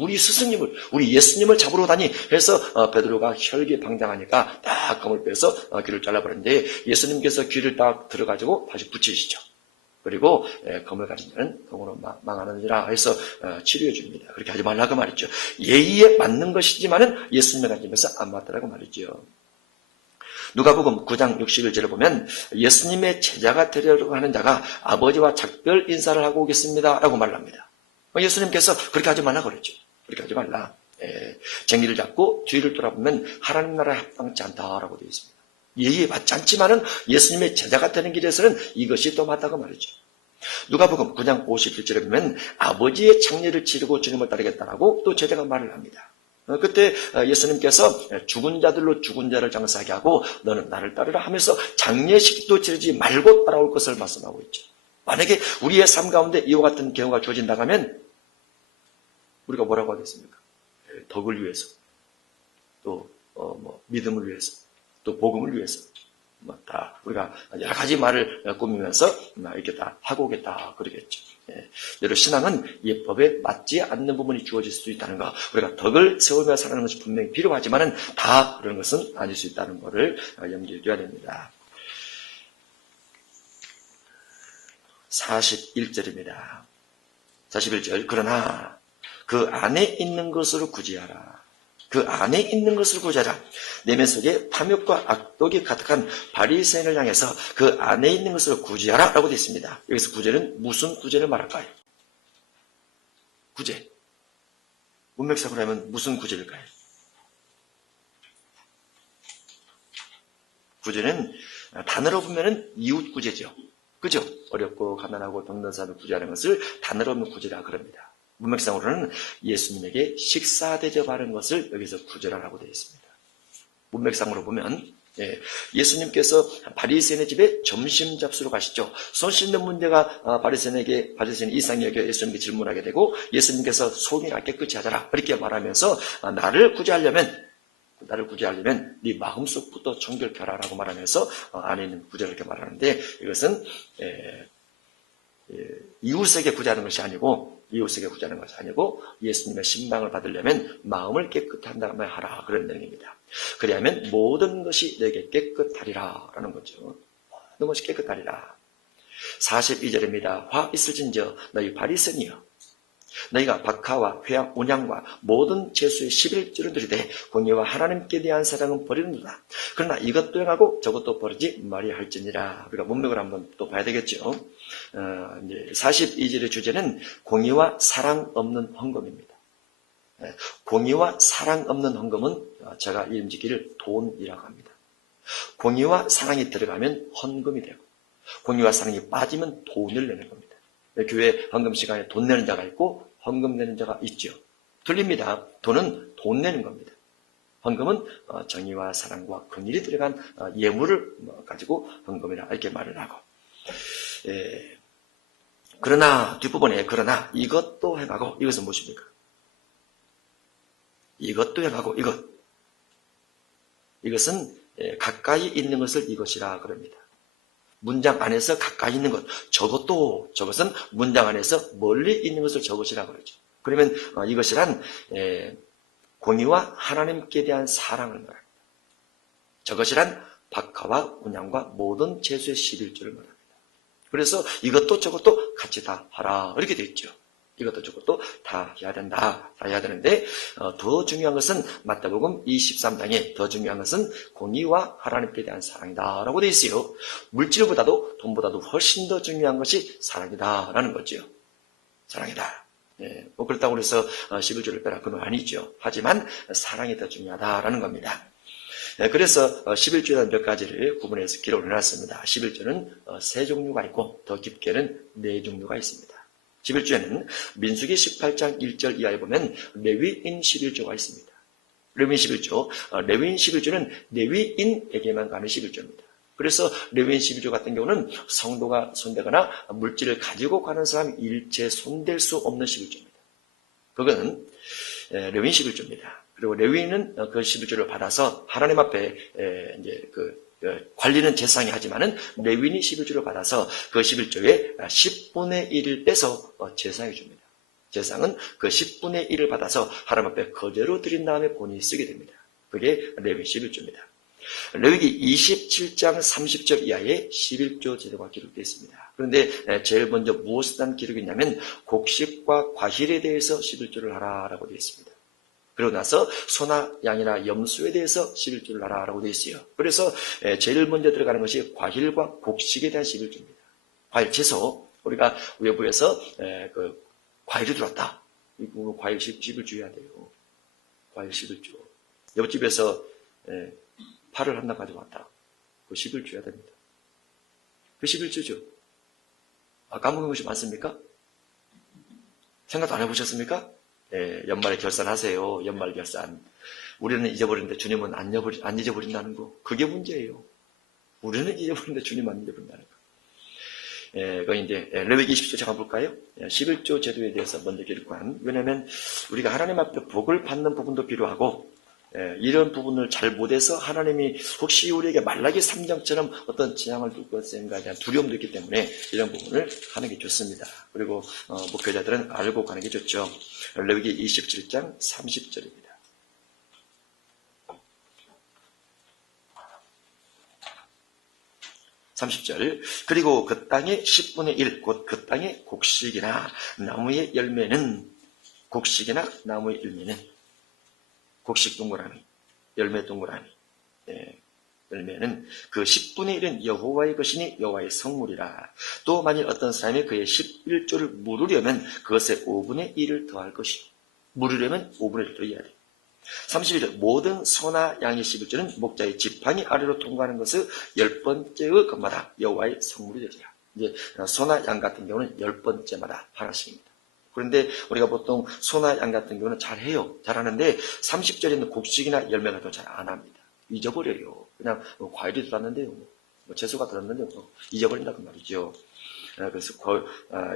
우리 스승님을, 우리 예수님을 잡으러 다니 해서 베드로가 혈기방장하니까 딱 검을 빼서 귀를 잘라버렸는데 예수님께서 귀를 딱 들어가지고 다시 붙이시죠. 그리고 검을 가진 자는 검으로 망하느니라 해서 치료해 줍니다. 그렇게 하지 말라고 말이죠. 예의에 맞는 것이지만은 예수님의 관점에서 안 맞다라고 말이죠. 누가복음 9장 61절을 보면 예수님의 제자가 되려고 하는 자가 아버지와 작별 인사를 하고 오겠습니다 라고 말을 합니다. 예수님께서 그렇게 하지 말라 그랬죠. 그렇게 하지 말라. 쟁기를 잡고 뒤를 돌아보면 하나님 나라에 합당치 않다라고 되어 있습니다. 예의에 맞지 않지만은 예수님의 제자가 되는 길에서는 이것이 또 맞다고 말이죠. 누가복음 9장 51절에 보면 아버지의 장례를 치르고 주님을 따르겠다라고 또 제자가 말을 합니다. 그때 예수님께서 죽은 자들로 죽은 자를 장사하게 하고 너는 나를 따르라 하면서 장례식도 치르지 말고 따라올 것을 말씀하고 있죠. 만약에 우리의 삶 가운데 이와 같은 경우가 주어진다고 하면 우리가 뭐라고 하겠습니까? 덕을 위해서, 또 믿음을 위해서, 또 복음을 위해서 다 우리가 여러 가지 말을 꾸미면서 이렇게 다 하고 오겠다 그러겠죠. 여러 신앙은 예법에 맞지 않는 부분이 주어질 수 있다는 거, 우리가 덕을 세우며 살아가는 것이 분명히 필요하지만은 다 그런 것은 아닐 수 있다는 것을 염두에 둬야 됩니다. 41절입니다. 41절. 그러나 그 안에 있는 것으로 구제하라. 그 안에 있는 것을 구제하라. 내면 속에 탐욕과 악독이 가득한 바리새인을 향해서 그 안에 있는 것을 구제하라 라고 되어 있습니다. 여기서 구제는 무슨 구제를 말할까요? 구제. 문맥상으로 하면 무슨 구제일까요? 구제는 단어로 보면은 이웃 구제죠. 그죠? 어렵고 가난하고 병든 사람을 구제하는 것을 단어로 보면 구제라 그럽니다. 문맥상으로는 예수님에게 식사 대접하는 것을 여기서 구제라고 되어 있습니다. 문맥상으로 보면 예수님께서 바리새인의 집에 점심 잡수러 가시죠. 손 씻는 문제가 바리새인 이상이 예수님께 질문하게 되고 예수님께서 손이나 깨끗이 하자라 이렇게 말하면서 나를 구제하려면 네 마음속부터 정결케 하라라고 말하면서 안에 있는 구제를 이렇게 말하는데 이것은 이웃에게 구제하는 것이 아니고 예수님의 신방을 받으려면 마음을 깨끗게 한다면 하라 그런 내용입니다. 그리하면 모든 것이 내게 깨끗하리라 라는 거죠. 모든 것이 깨끗하리라. 42절입니다. 화 있을진저 너희 바리새인이여 너희가 박하와 회양, 온양과 모든 제수의 11조를 드리되 공의와 하나님께 대한 사랑은 버리는도다. 그러나 이것도 행하고 저것도 버리지 말아야 할지니라. 우리가 문맥을 한번 또 봐야 되겠죠. 42절의 주제는 공의와 사랑 없는 헌금입니다. 공의와 사랑 없는 헌금은 제가 이름 짓기를 돈이라고 합니다. 공의와 사랑이 들어가면 헌금이 되고 공의와 사랑이 빠지면 돈을 내는 겁니다. 교회 헌금 시간에 돈 내는 자가 있고 헌금 내는 자가 있죠. 틀립니다. 돈은 돈 내는 겁니다. 헌금은 정의와 사랑과 긍휼이 들어간 예물을 가지고 헌금이라 이렇게 말을 하고, 그러나 뒷부분에 그러나 이것도 행하고, 이것은 무엇입니까? 이것도 행하고 이것은 가까이 있는 것을 이것이라 그럽니다. 문장 안에서 가까이 있는 것, 저것은 문장 안에서 멀리 있는 것을 저것이라 그러죠. 그러면 이것이란 공의와 하나님께 대한 사랑을 말합니다. 저것이란 박하와 운양과 모든 제수의 11조를 말합니다. 그래서 이것도 저것도 같이 다 하라 이렇게 되어 있죠. 이것도 저것도 다 해야 된다. 다 해야 되는데 더 중요한 것은 마태복음 23장에 더 중요한 것은 공의와 하나님께 대한 사랑이다 라고 되어 있어요. 물질보다도 돈보다도 훨씬 더 중요한 것이 사랑이다 라는 거죠. 사랑이다. 뭐 그렇다고 해서 11조를 빼라 그건 아니죠. 하지만 사랑이 더 중요하다라는 겁니다. 그래서 11조에 몇 가지를 구분해서 기록을 해놨습니다. 11조는 세 종류가 있고 더 깊게는 네 종류가 있습니다. 11조에는 민수기 18장 1절 이하에 보면 레위인 11조가 있습니다. 레위인 11조, 레위인 11조는 레위인에게만 가는 11조입니다. 그래서 레위인 11조 같은 경우는 성도가 손대거나 물질을 가지고 가는 사람이 일체 손댈 수 없는 11조입니다. 그거는 레위인 11조입니다. 그리고 레위인은 그 11조를 받아서 하나님 앞에 이제 관리는 제사장이 하지만은 레위인이 11조를 받아서 그 11조의 10분의 1을 빼서 제사장이 줍니다. 제사장은 그 10분의 1을 받아서 하나님 앞에 거제로 드린 다음에 본인이 쓰게 됩니다. 그게 레위인 11조입니다. 레위기 27장 30절 이하에 11조 제도가 기록되어 있습니다. 그런데 제일 먼저 무엇에 대한 기록이 있냐면 곡식과 과실에 대해서 11조를 하라라고 되어 있습니다. 그러고 나서 소나 양이나 염소에 대해서 11조를 하라라고 되어 있어요. 그래서 제일 먼저 들어가는 것이 과실과 곡식에 대한 11조입니다. 과일, 채소, 우리가 외부에서 과일이 들어왔다. 과일 11조 해야 돼요. 과일 11조. 옆집에서 파를 하나 가져왔다. 그 11조 해야 됩니다. 그 11조죠. 까먹은 것이 많습니까? 생각도 안 해보셨습니까? 연말에 결산하세요. 연말 결산. 우리는 잊어버리는데 주님은 안 잊어버린다는 거. 그게 문제예요. 우리는 잊어버리는데 주님은 안 잊어버린다는 거. 그 이제 레위기 20조 제가 볼까요? 11조 제도에 대해서 먼저 기록한. 왜냐하면 우리가 하나님 앞에 복을 받는 부분도 필요하고 이런 부분을 잘 못해서 하나님이 혹시 우리에게 말라기 3장처럼 어떤 재앙을 둘 것인가에 대한 두려움도 있기 때문에 이런 부분을 하는 게 좋습니다. 그리고 목회자들은 알고 가는 게 좋죠. 레위기 27장 30절입니다. 그리고 그 땅의 10분의 1, 곧 그 땅의 곡식이나 나무의 열매는 곡식 동그라미, 열매 동그라미, 열매는 그 10분의 1은 여호와의 것이니 여호와의 성물이라. 또 만일 어떤 사람이 그의 11조를 물으려면 그것에 5분의 1을 더할 것이요. 물으려면 5분의 1을 더해야 돼. 31절 모든 소나 양의 11조는 목자의 지팡이 아래로 통과하는 것을 10번째의 것마다 여호와의 성물이 되리라. 이제 소나 양 같은 경우는 10번째마다 하나씩입니다. 그런데 우리가 보통 소나 양 같은 경우는 잘해요. 잘하는데 30절에 있는 곡식이나 열매 같은 거 잘 안 합니다. 잊어버려요. 그냥 과일이 들었는데요. 채소가 들었는데요. 잊어버린다고 말이죠. 그래서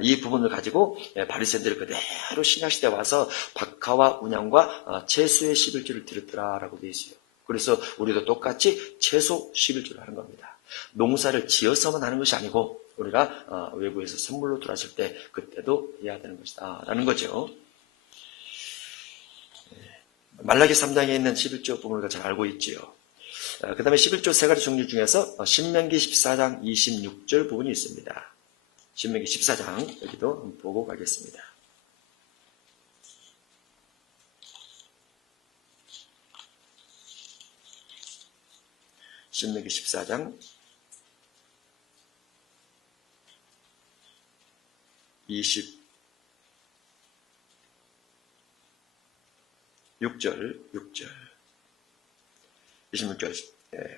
이 부분을 가지고 바리새인들이 그대로 신약시대에 와서 박하와 운양과 채소의 11조를 드렸더라라고 되어 있어요. 그래서 우리도 똑같이 채소 11조를 하는 겁니다. 농사를 지어서만 하는 것이 아니고 우리가 외부에서 선물로 들어왔을 때 그때도 해야 되는 것이다 라는 거죠. 말라기 3장에 있는 11조 부분을 잘 알고 있지요. 그 다음에 11조 세 가지 종류 중에서 신명기 14장 26절 부분이 있습니다. 신명기 14장 여기도 한번 보고 가겠습니다. 신명기 14장 26절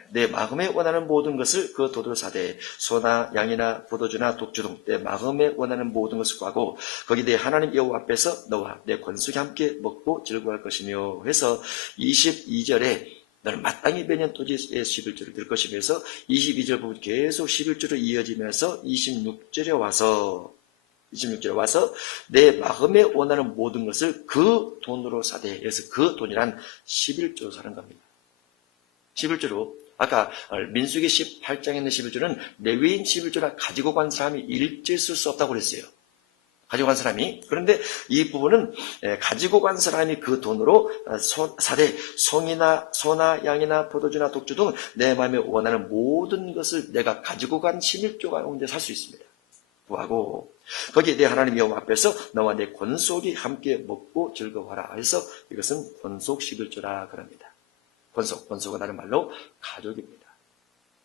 내 마음에 원하는 모든 것을 그 돈으로 사되 소나 양이나 포도주나 독주 등 내 마음에 원하는 모든 것을 구하고 거기 내 하나님 여호와 앞에서 너와 내 권속이 함께 먹고 즐거워할 것이며 해서 22절에 너는 마땅히 매년 토지의 11조를 들 것이며 해서 22절 부분 계속 11조로 이어지면서 26절에 와서 내 마음에 원하는 모든 것을 그 돈으로 사되, 그래서 그 돈이란 11조로 사는 겁니다. 11조로 아까 민수기 18장에 있는 11조는 레위인 11조라 가지고 간 사람이 일절 쓸 수 없다고 그랬어요. 가지고 간 사람이. 그런데 이 부분은 가지고 간 사람이 그 돈으로 사되 소나 양이나 포도주나 독주 등 내 마음에 원하는 모든 것을 내가 가지고 간 11조가 혼자 살 수 있습니다. 구하고 거기에 내 하나님 여호와 앞에서 너와 내 권속이 함께 먹고 즐거워하라 해서 이것은 권속 11조라 그럽니다. 권속은 다른 말로 가족입니다.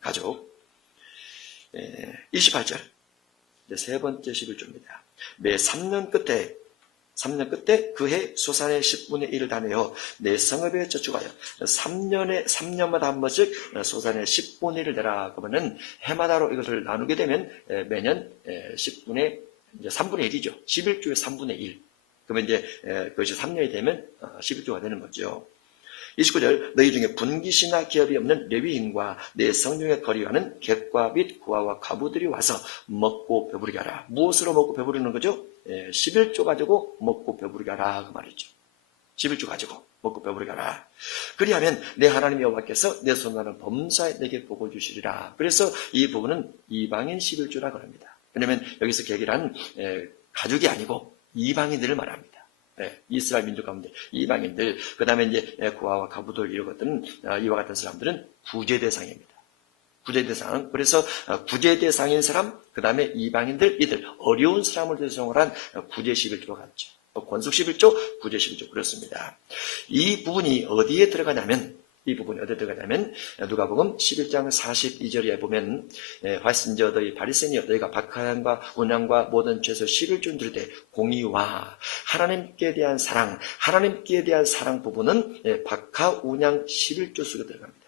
가족. 28절. 세 번째 11조입니다. 매 3년 끝에 그해 소산의 10분의 1을 다 내어 내 성읍에 저축하여 3년마다 한 번씩 소산의 10분의 1을 내라. 그러면은 해마다로 이것을 나누게 되면 매년 10분의 3분의 1이죠. 11조의 3분의 1. 그러면 이제 그것이 3년이 되면 11조가 되는 거죠. 29절 너희 중에 분깃이나 기업이 없는 레위인과 내 성중에 거리가는 객과 및 구하와 과부들이 와서 먹고 배부르게 하라. 무엇으로 먹고 배부르는 거죠? 11조 가지고 먹고 배부르게 하라 그 말이죠. 11조 가지고 먹고 배부르게 하라. 그리하면 내 하나님 여호와께서 내 손나는 범사에 내게 복을 주시리라. 그래서 이 부분은 이방인 11조라 그럽니다. 왜냐하면 여기서 객이란 가족이 아니고 이방인들을 말합니다. 이스라엘 민족 가운데 이방인들, 그 다음에 이제 구하와 가부들 이런 것들은 이와 같은 사람들은 구제 대상입니다. 구제 대상. 그래서 구제 대상인 사람, 그 다음에 이방인들, 이들 어려운 사람을 대상으로 한 구제 11조가 같죠. 권속 11조, 구제 11조 그렇습니다. 이 부분이 어디에 들어가냐면 누가복음 11장 42절에 보면 발신저 너희 바리새인이여 너희가 박하향과 운향과 모든 죄에서 11조를 들되 공의와 하나님께 대한 사랑 부분은 박하 운향 11조 속에 들어갑니다.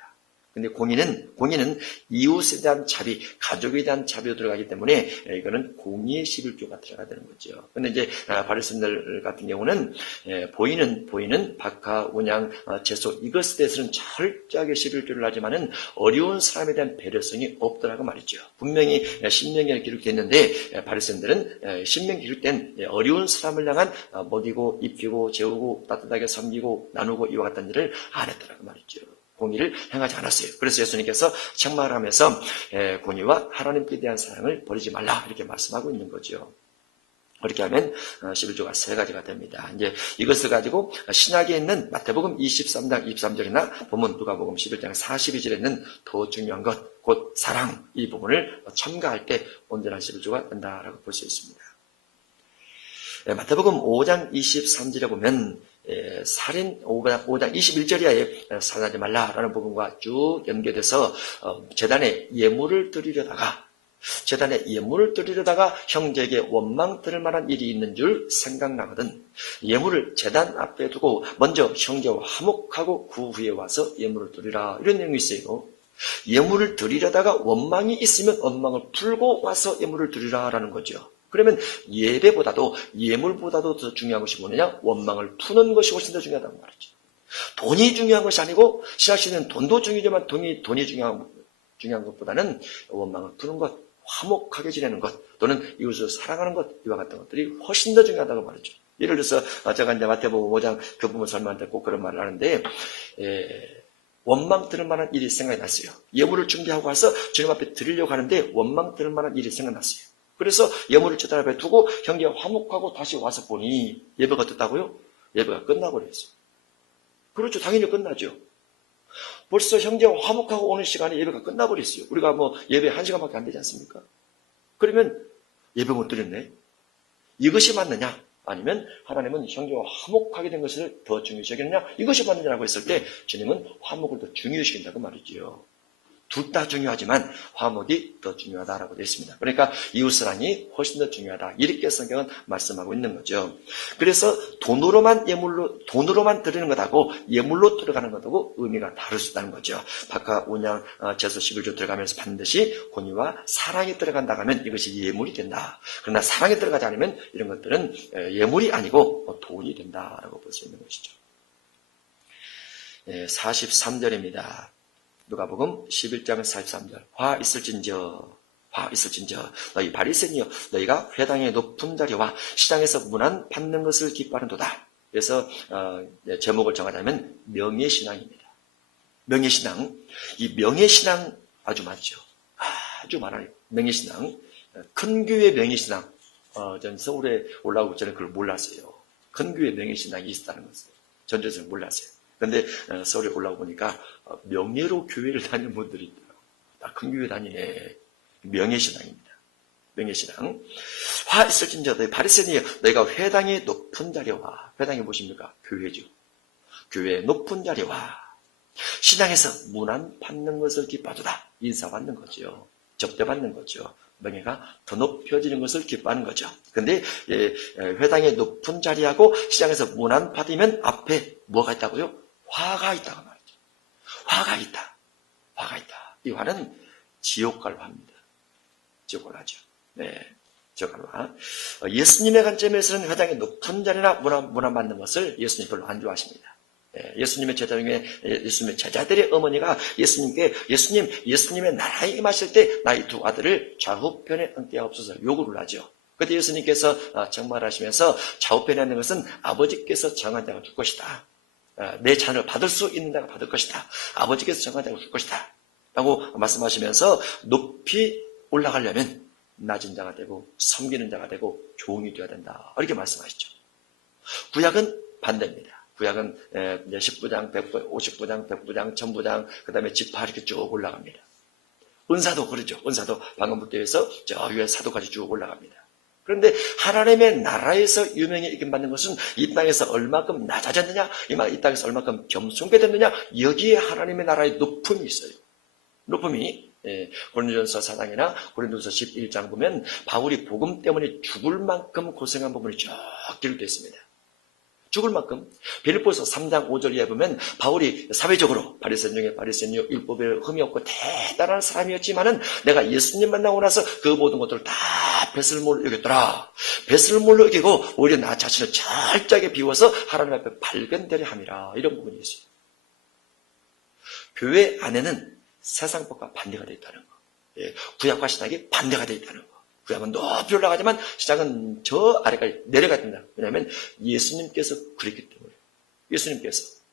근데 공의는 이웃에 대한 자비, 가족에 대한 자비로 들어가기 때문에 이거는 공의의 11조가 들어가야 되는 거죠. 근데 이제 바리새인들 같은 경우는 보이는 박하, 운양, 채소 이것에 대해서는 철저하게 11조를 하지만은 어려운 사람에 대한 배려성이 없더라고 말이죠. 분명히 신명기에 기록됐는데 바리새인들은 신명기 기록된 어려운 사람을 향한 먹이고 입히고 재우고 따뜻하게 섬기고 나누고 이와 같은 일을 안 했더라고 말이죠. 공의를 행하지 않았어요. 그래서 예수님께서 책망을 하면서 공의와 하나님께 대한 사랑을 버리지 말라 이렇게 말씀하고 있는 거죠. 그렇게 하면 11조가 세 가지가 됩니다. 이제 이것을 가지고 신약에 있는 마태복음 23장 23절이나 본문 누가복음 11장 42절에 있는 더 중요한 것, 곧 사랑 이 부분을 첨가할 때 온전한 11조가 된다라고 볼 수 있습니다. 마태복음 5장 23절에 보면 살인 5장 21절 이하에 살인하지 말라라는 부분과 쭉 연결돼서 제단에 예물을 드리려다가 형제에게 원망 들을 만한 일이 있는 줄 생각나거든 예물을 제단 앞에 두고 먼저 형제와 화목하고 그 후에 와서 예물을 드리라 이런 내용이 있어요. 예물을 드리려다가 원망이 있으면 원망을 풀고 와서 예물을 드리라라는 거죠. 그러면 예물보다도 더 중요한 것이 뭐냐? 원망을 푸는 것이 훨씬 더 중요하다는 말이죠. 돈이 중요한 것이 아니고 신학시대는 돈도 중요하지만 돈이 중요한 것보다는 원망을 푸는 것, 화목하게 지내는 것, 또는 이웃을 사랑하는 것, 이와 같은 것들이 훨씬 더 중요하다고 말이죠. 예를 들어서 제가 이제 마태복음 5장 그 부분 설명할 때 꼭 그런 말을 하는데 원망 들을 만한 일이 생각이 났어요. 예물을 준비하고 와서 주님 앞에 드리려고 하는데 원망 들을 만한 일이 생각났어요. 그래서 예물을 제단 앞에 두고 형제와 화목하고 다시 와서 보니 예배가 어떻다고요? 예배가 끝나버렸어요. 그렇죠. 당연히 끝나죠. 벌써 형제와 화목하고 오는 시간에 예배가 끝나버렸어요. 우리가 예배 1시간밖에 안 되지 않습니까? 그러면 예배 못 드렸네. 이것이 맞느냐? 아니면 하나님은 형제와 화목하게 된 것을 더 중요시 여기느냐? 이것이 맞느냐라고 했을 때 주님은 화목을 더 중요시킨다고 말이지요. 둘 다 중요하지만 화목이 더 중요하다라고 되어 있습니다. 그러니까 이웃사랑이 훨씬 더 중요하다. 이렇게 성경은 말씀하고 있는 거죠. 그래서 돈으로만 드리는 것하고 예물로 들어가는 것하고 의미가 다를 수 있다는 거죠. 박하, 운양, 제수 11조 들어가면서 반드시 권위와 사랑이 들어간다 하면 이것이 예물이 된다. 그러나 사랑이 들어가지 않으면 이런 것들은 예물이 아니고 돈이 된다라고 볼 수 있는 것이죠. 43절입니다. 누가복음 11장 43절. 화 있을진저 너희 바리새인이여 너희가 회당의 높은 자리와 시장에서 문안 받는 것을 기뻐하는도다. 그래서 제목을 정하자면 명예신앙입니다. 명예신앙. 이 명예신앙 아주 많죠. 아주 많아요. 명예신앙. 큰 교회 명예신앙. 전 서울에 올라오기 전에 그걸 몰랐어요. 큰 교회 명예신앙이 있었다는 것을 전주에서는 몰랐어요. 그런데 서울에 올라오고 보니까 명예로 교회를 다니는 분들이 있더라고요. 큰 교회 다니네. 명예신앙입니다. 명예신앙. 화 있을진저 너희 바리새인이여 너희가 회당의 높은 자리와, 회당이 무엇입니까? 교회죠. 교회의 높은 자리와 시장에서 문안 받는 것을 기뻐하도다. 인사받는 거죠. 접대받는 거죠. 명예가 더 높여지는 것을 기뻐하는 거죠. 근데 회당의 높은 자리하고 시장에서 문안 받으면 앞에 뭐가 있다고요? 화가 있다고 말이죠. 화가 있다. 화가 있다. 이 화는 지옥갈 화입니다. 지옥갈 화죠. 네. 지옥갈 화. 예수님의 관점에서는 회당의 높은 자리나 문안 받는 것을 예수님 별로 안 좋아하십니다. 예수님의 제자 중에 예수님의 제자들의 어머니가 예수님의 나라에 임하실 때 나의 두 아들을 좌우편에 앉게 하옵소서 요구를 하죠. 그때 예수님께서 정말하시면서 좌우편에 앉는 것은 아버지께서 정한 자가 줄 것이다. 내 자녀를 받을 수 있는 자가 받을 것이다. 아버지께서 정한 자가 줄 것이다. 라고 말씀하시면서 높이 올라가려면 낮은 자가 되고 섬기는 자가 되고 종이 되어야 된다. 이렇게 말씀하시죠. 구약은 반대입니다. 구약은 10부장, 100부장, 50부장, 100부장, 1000부장, 그 다음에 지파 이렇게 쭉 올라갑니다. 은사도 그러죠. 은사도 방금부터 해서 저 위에 사도까지 쭉 올라갑니다. 그런데 하나님의 나라에서 유명히 이김받는 것은 이 땅에서 얼마큼 낮아졌느냐, 이 땅에서 얼마큼 겸손게 됐느냐, 여기에 하나님의 나라의 높음이 있어요. 높음이 고린도전서 4장이나 고린도전서 11장 보면 바울이 복음 때문에 죽을 만큼 고생한 부분이 쭉 기록되어 있습니다. 죽을 만큼. 빌립보서 3장 5절 이하에 보면 바울이 사회적으로 바리새인 중에 바리새인이요 율법에 흠이 없고 대단한 사람이었지만은 내가 예수님 만나고 나서 그 모든 것들을 다 배설물로 여겼더라. 배설물로 여기고 오히려 나 자신을 철저하게 비워서 하나님 앞에 발견되려 함이라. 이런 부분이 있어요. 교회 안에는 세상법과 반대가 되어 있다는 거. 구약과 신약이 반대가 되어 있다는 거. 구약은 높이 올라가지만 시작은 저 아래까지 내려가야 된다. 왜냐하면 예수님께서 그랬기 때문에.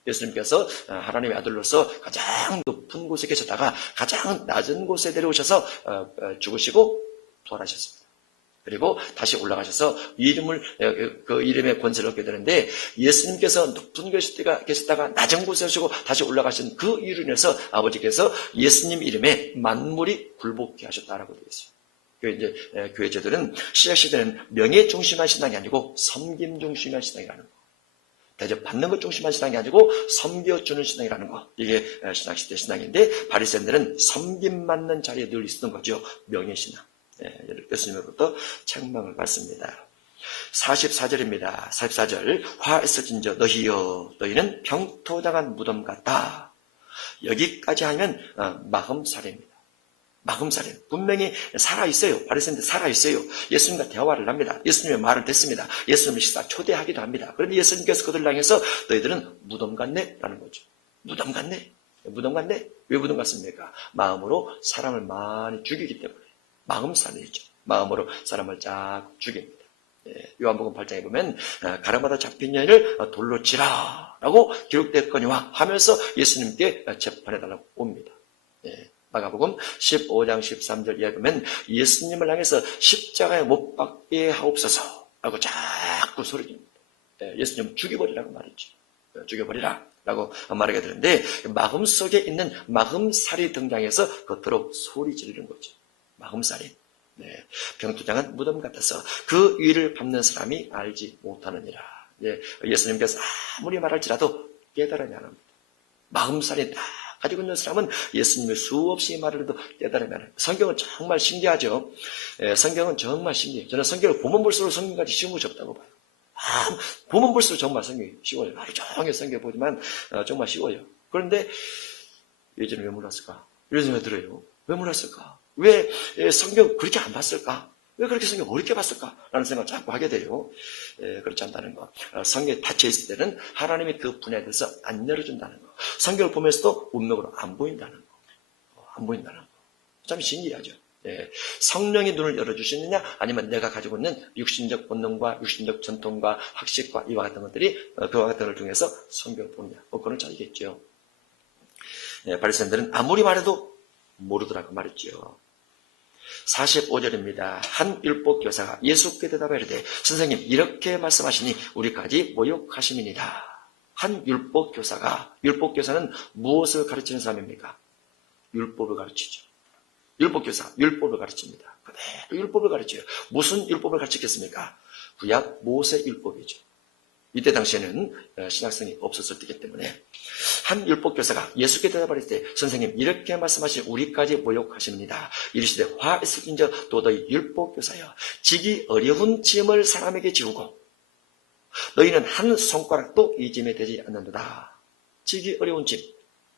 예수님께서 하나님의 아들로서 가장 높은 곳에 계셨다가 가장 낮은 곳에 내려오셔서 죽으시고 부활하셨습니다. 그리고 다시 올라가셔서 그 이름의 권세를 얻게 되는데 예수님께서 높은 곳에 계셨다가 낮은 곳에 오시고 다시 올라가신 그 이유로 인해서 아버지께서 예수님 이름에 만물이 굴복케 하셨다라고 되어 있어요. 이제 교회 제도는 신약 시대는 명예 중심한 신앙이 아니고 섬김 중심한 신앙이라는 거. 대접 받는 것 중심한 신앙이 아니고 섬겨주는 신앙이라는 거. 이게 신약 시대 신앙인데 바리새인들은 섬김 받는 자리에 늘 있었던 거죠. 명예 신앙. 예수님으로부터 책망을 받습니다. 44절입니다. 44절. 화 있을진저 너희여 너희는 병토당한 무덤 같다. 여기까지 하면 마음살입니다. 마음살인. 분명히 살아있어요. 바리새인들 살아있어요. 예수님과 대화를 합니다. 예수님의 말을 듣습니다. 예수님을 식사 초대하기도 합니다. 그런데 예수님께서 그들을 향해서 너희들은 무덤 같네? 라는 거죠. 무덤 같네? 무덤 같네? 왜 무덤 같습니까? 마음으로 사람을 많이 죽이기 때문에. 마음살인이죠. 마음으로 사람을 쫙 죽입니다. 요한복음 8장에 보면 가라마다 잡힌 여인을 돌로 치라 라고 기록됐거니와 하면서 예수님께 재판해달라고 옵니다. 마가복음 15장 13절 이하에 보면 예수님을 향해서 십자가에 못 박게 하옵소서 라고 자꾸 소리집니다. 예수님 죽여버리라고 말했죠. 죽여버리라 라고 말하게 되는데 마음속에 있는 마음살이 등장해서 겉으로 소리 지르는 거죠. 마음살이. 병투장은 무덤 같아서 그 위를 밟는 사람이 알지 못하느니라. 예수님께서 아무리 말할지라도 깨달으냐 합니다. 마음살이 딱 가지고 있는 사람은 예수님의 수없이 말을 해도 깨달으면 성경은 정말 신기하죠. 성경은 정말 신기해요. 저는 성경을 보면 볼수록 성경까지 쉬운 것이 없다고 봐요. 보면 볼수록 정말 성경이 쉬워요. 하루 종일 성경 보지만 정말 쉬워요. 그런데 예전에 왜 몰랐을까? 이런 생각이 들어요. 왜 몰랐을까? 왜 성경 그렇게 안 봤을까? 왜 그렇게 성경 어렵게 봤을까? 라는 생각을 자꾸 하게 돼요. 그렇지 않다는 거. 성경에 닫혀있을 때는 하나님이 그 분야에 대해서 안 열어준다는 거. 성경을 보면서도 운명으로 안 보인다는 거. 안 보인다는 거. 참 신기하죠. 성령이 눈을 열어주시느냐 아니면 내가 가지고 있는 육신적 본능과 육신적 전통과 학식과 이와 같은 것들이 그와 같은 것을 통해서 성경을 보느냐. 그건 차이겠죠. 바리새인들은 아무리 말해도 모르더라고 말했죠. 45절입니다. 한 율법 교사가 예수께 대답하여 이르되 선생님 이렇게 말씀하시니 우리까지 모욕하심이니라. 한 율법 교사는 무엇을 가르치는 사람입니까? 율법을 가르치죠. 율법 교사, 율법을 가르칩니다. 그대로 율법을 가르쳐요. 무슨 율법을 가르치겠습니까? 구약 모세 율법이죠. 이때 당시에는 신학생이 없었을 때이기 때문에 한 율법 교사가 예수께 대답할 때 선생님 이렇게 말씀하신 우리까지 모욕하십니다. 이르시되 화 있을진저 도더이 율법 교사여 지기 어려운 짐을 사람에게 지우고 너희는 한 손가락도 이 짐에 되지 않는도다. 지기 어려운 짐.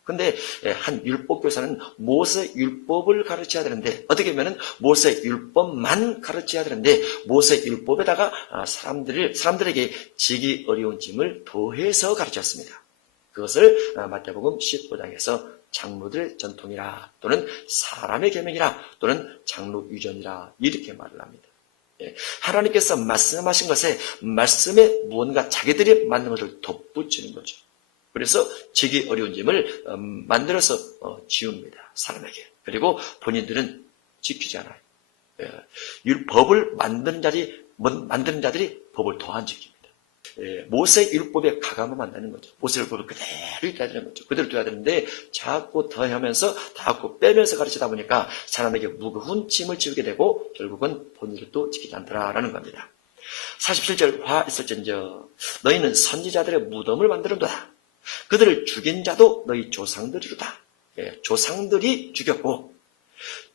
근데 한 율법교사는 모세 율법을 가르쳐야 되는데 어떻게 보면 모세 율법만 가르쳐야 되는데 모세 율법에다가 사람들에게 지기 어려운 짐을 더해서 가르쳤습니다. 그것을 마태복음 15장에서 장로들의 전통이라 또는 사람의 계명이라 또는 장로 유전이라 이렇게 말을 합니다. 하나님께서 말씀하신 것에 말씀에 무언가 자기들이 만든 것을 덧붙이는 거죠. 그래서 지기 어려운 짐을 만들어서 지웁니다. 사람에게. 그리고 본인들은 지키지 않아요. 법을 만드는 자들이 법을 더 안 지킵니다. 모세 율법에 가감을 만드는 거죠. 모세 율법을 그대로 있어야 되는 거죠. 그대로 둬야 되는데 자꾸 더하면서 자꾸 빼면서 가르치다 보니까 사람에게 무거운 짐을 지우게 되고 결국은 본인들도 지키지 않더라라는 겁니다. 47절 화 있을진저 너희는 선지자들의 무덤을 만들었도다. 그들을 죽인 자도 너희 조상들이로다. 조상들이 죽였고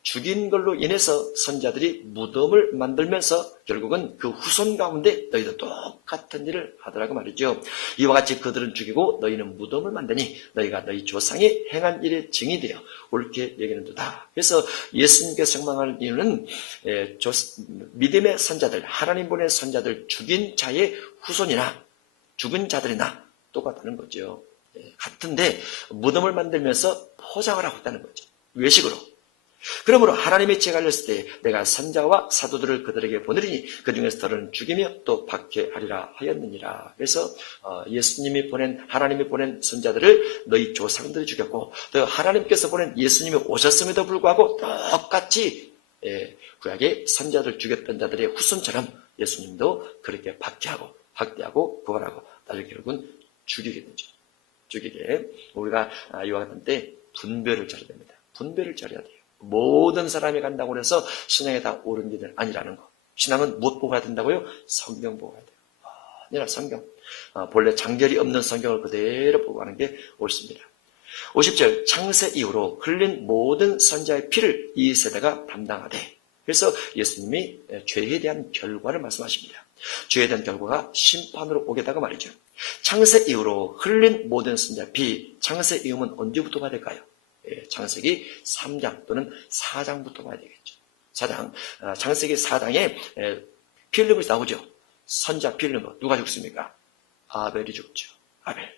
죽인 걸로 인해서 선자들이 무덤을 만들면서 결국은 그 후손 가운데 너희도 똑같은 일을 하더라고 말이죠. 이와 같이 그들은 죽이고 너희는 무덤을 만드니 너희가 너희 조상이 행한 일의 증이 되어 옳게 여기는도다. 그래서 예수님께서 책망하는 이유는 믿음의 선자들, 하나님 보낸 선자들 죽인 자의 후손이나 죽은 자들이나 똑같다는 거죠. 같은데 무덤을 만들면서 포장을 하고 있다는 거죠. 외식으로. 그러므로 하나님의 죄가 걸렸을 때 내가 선자와 사도들을 그들에게 보내리니 그 중에서 더러는 죽이며 또 박해하리라 하였느니라. 그래서 하나님이 보낸 선자들을 너희 조상들이 죽였고 또 하나님께서 보낸 예수님이 오셨음에도 불구하고 똑같이 구약의 선자들 죽였던 자들의 후손처럼 예수님도 그렇게 박해하고 학대하고 고발하고 나중에 결국은 죽이게 되죠. 우리가 이와 같은 때 분별을 잘해야 됩니다. 분별을 잘해야 돼요. 모든 사람이 간다고 해서 신앙에 다 옳은 길은 아니라는 거. 신앙은 무엇 보고 가야 된다고요? 성경 보고 가야 돼요. 아니라 성경. 본래 장결이 없는 성경을 그대로 보고 가는 게 옳습니다. 50절 창세 이후로 흘린 모든 선자의 피를 이 세대가 담당하되 그래서 예수님이 죄에 대한 결과를 말씀하십니다. 죄에 대한 결과가 심판으로 오겠다고 말이죠. 창세 이후로 흘린 모든 선자의 피, 창세 이후는 언제부터 봐야 될까요? 창세기 3장 또는 4장부터 봐야 되겠죠. 4장, 창세기 4장에 피 흘린 것이 나오죠. 선자 피 흘린 것. 누가 죽습니까? 아벨이 죽죠. 아벨.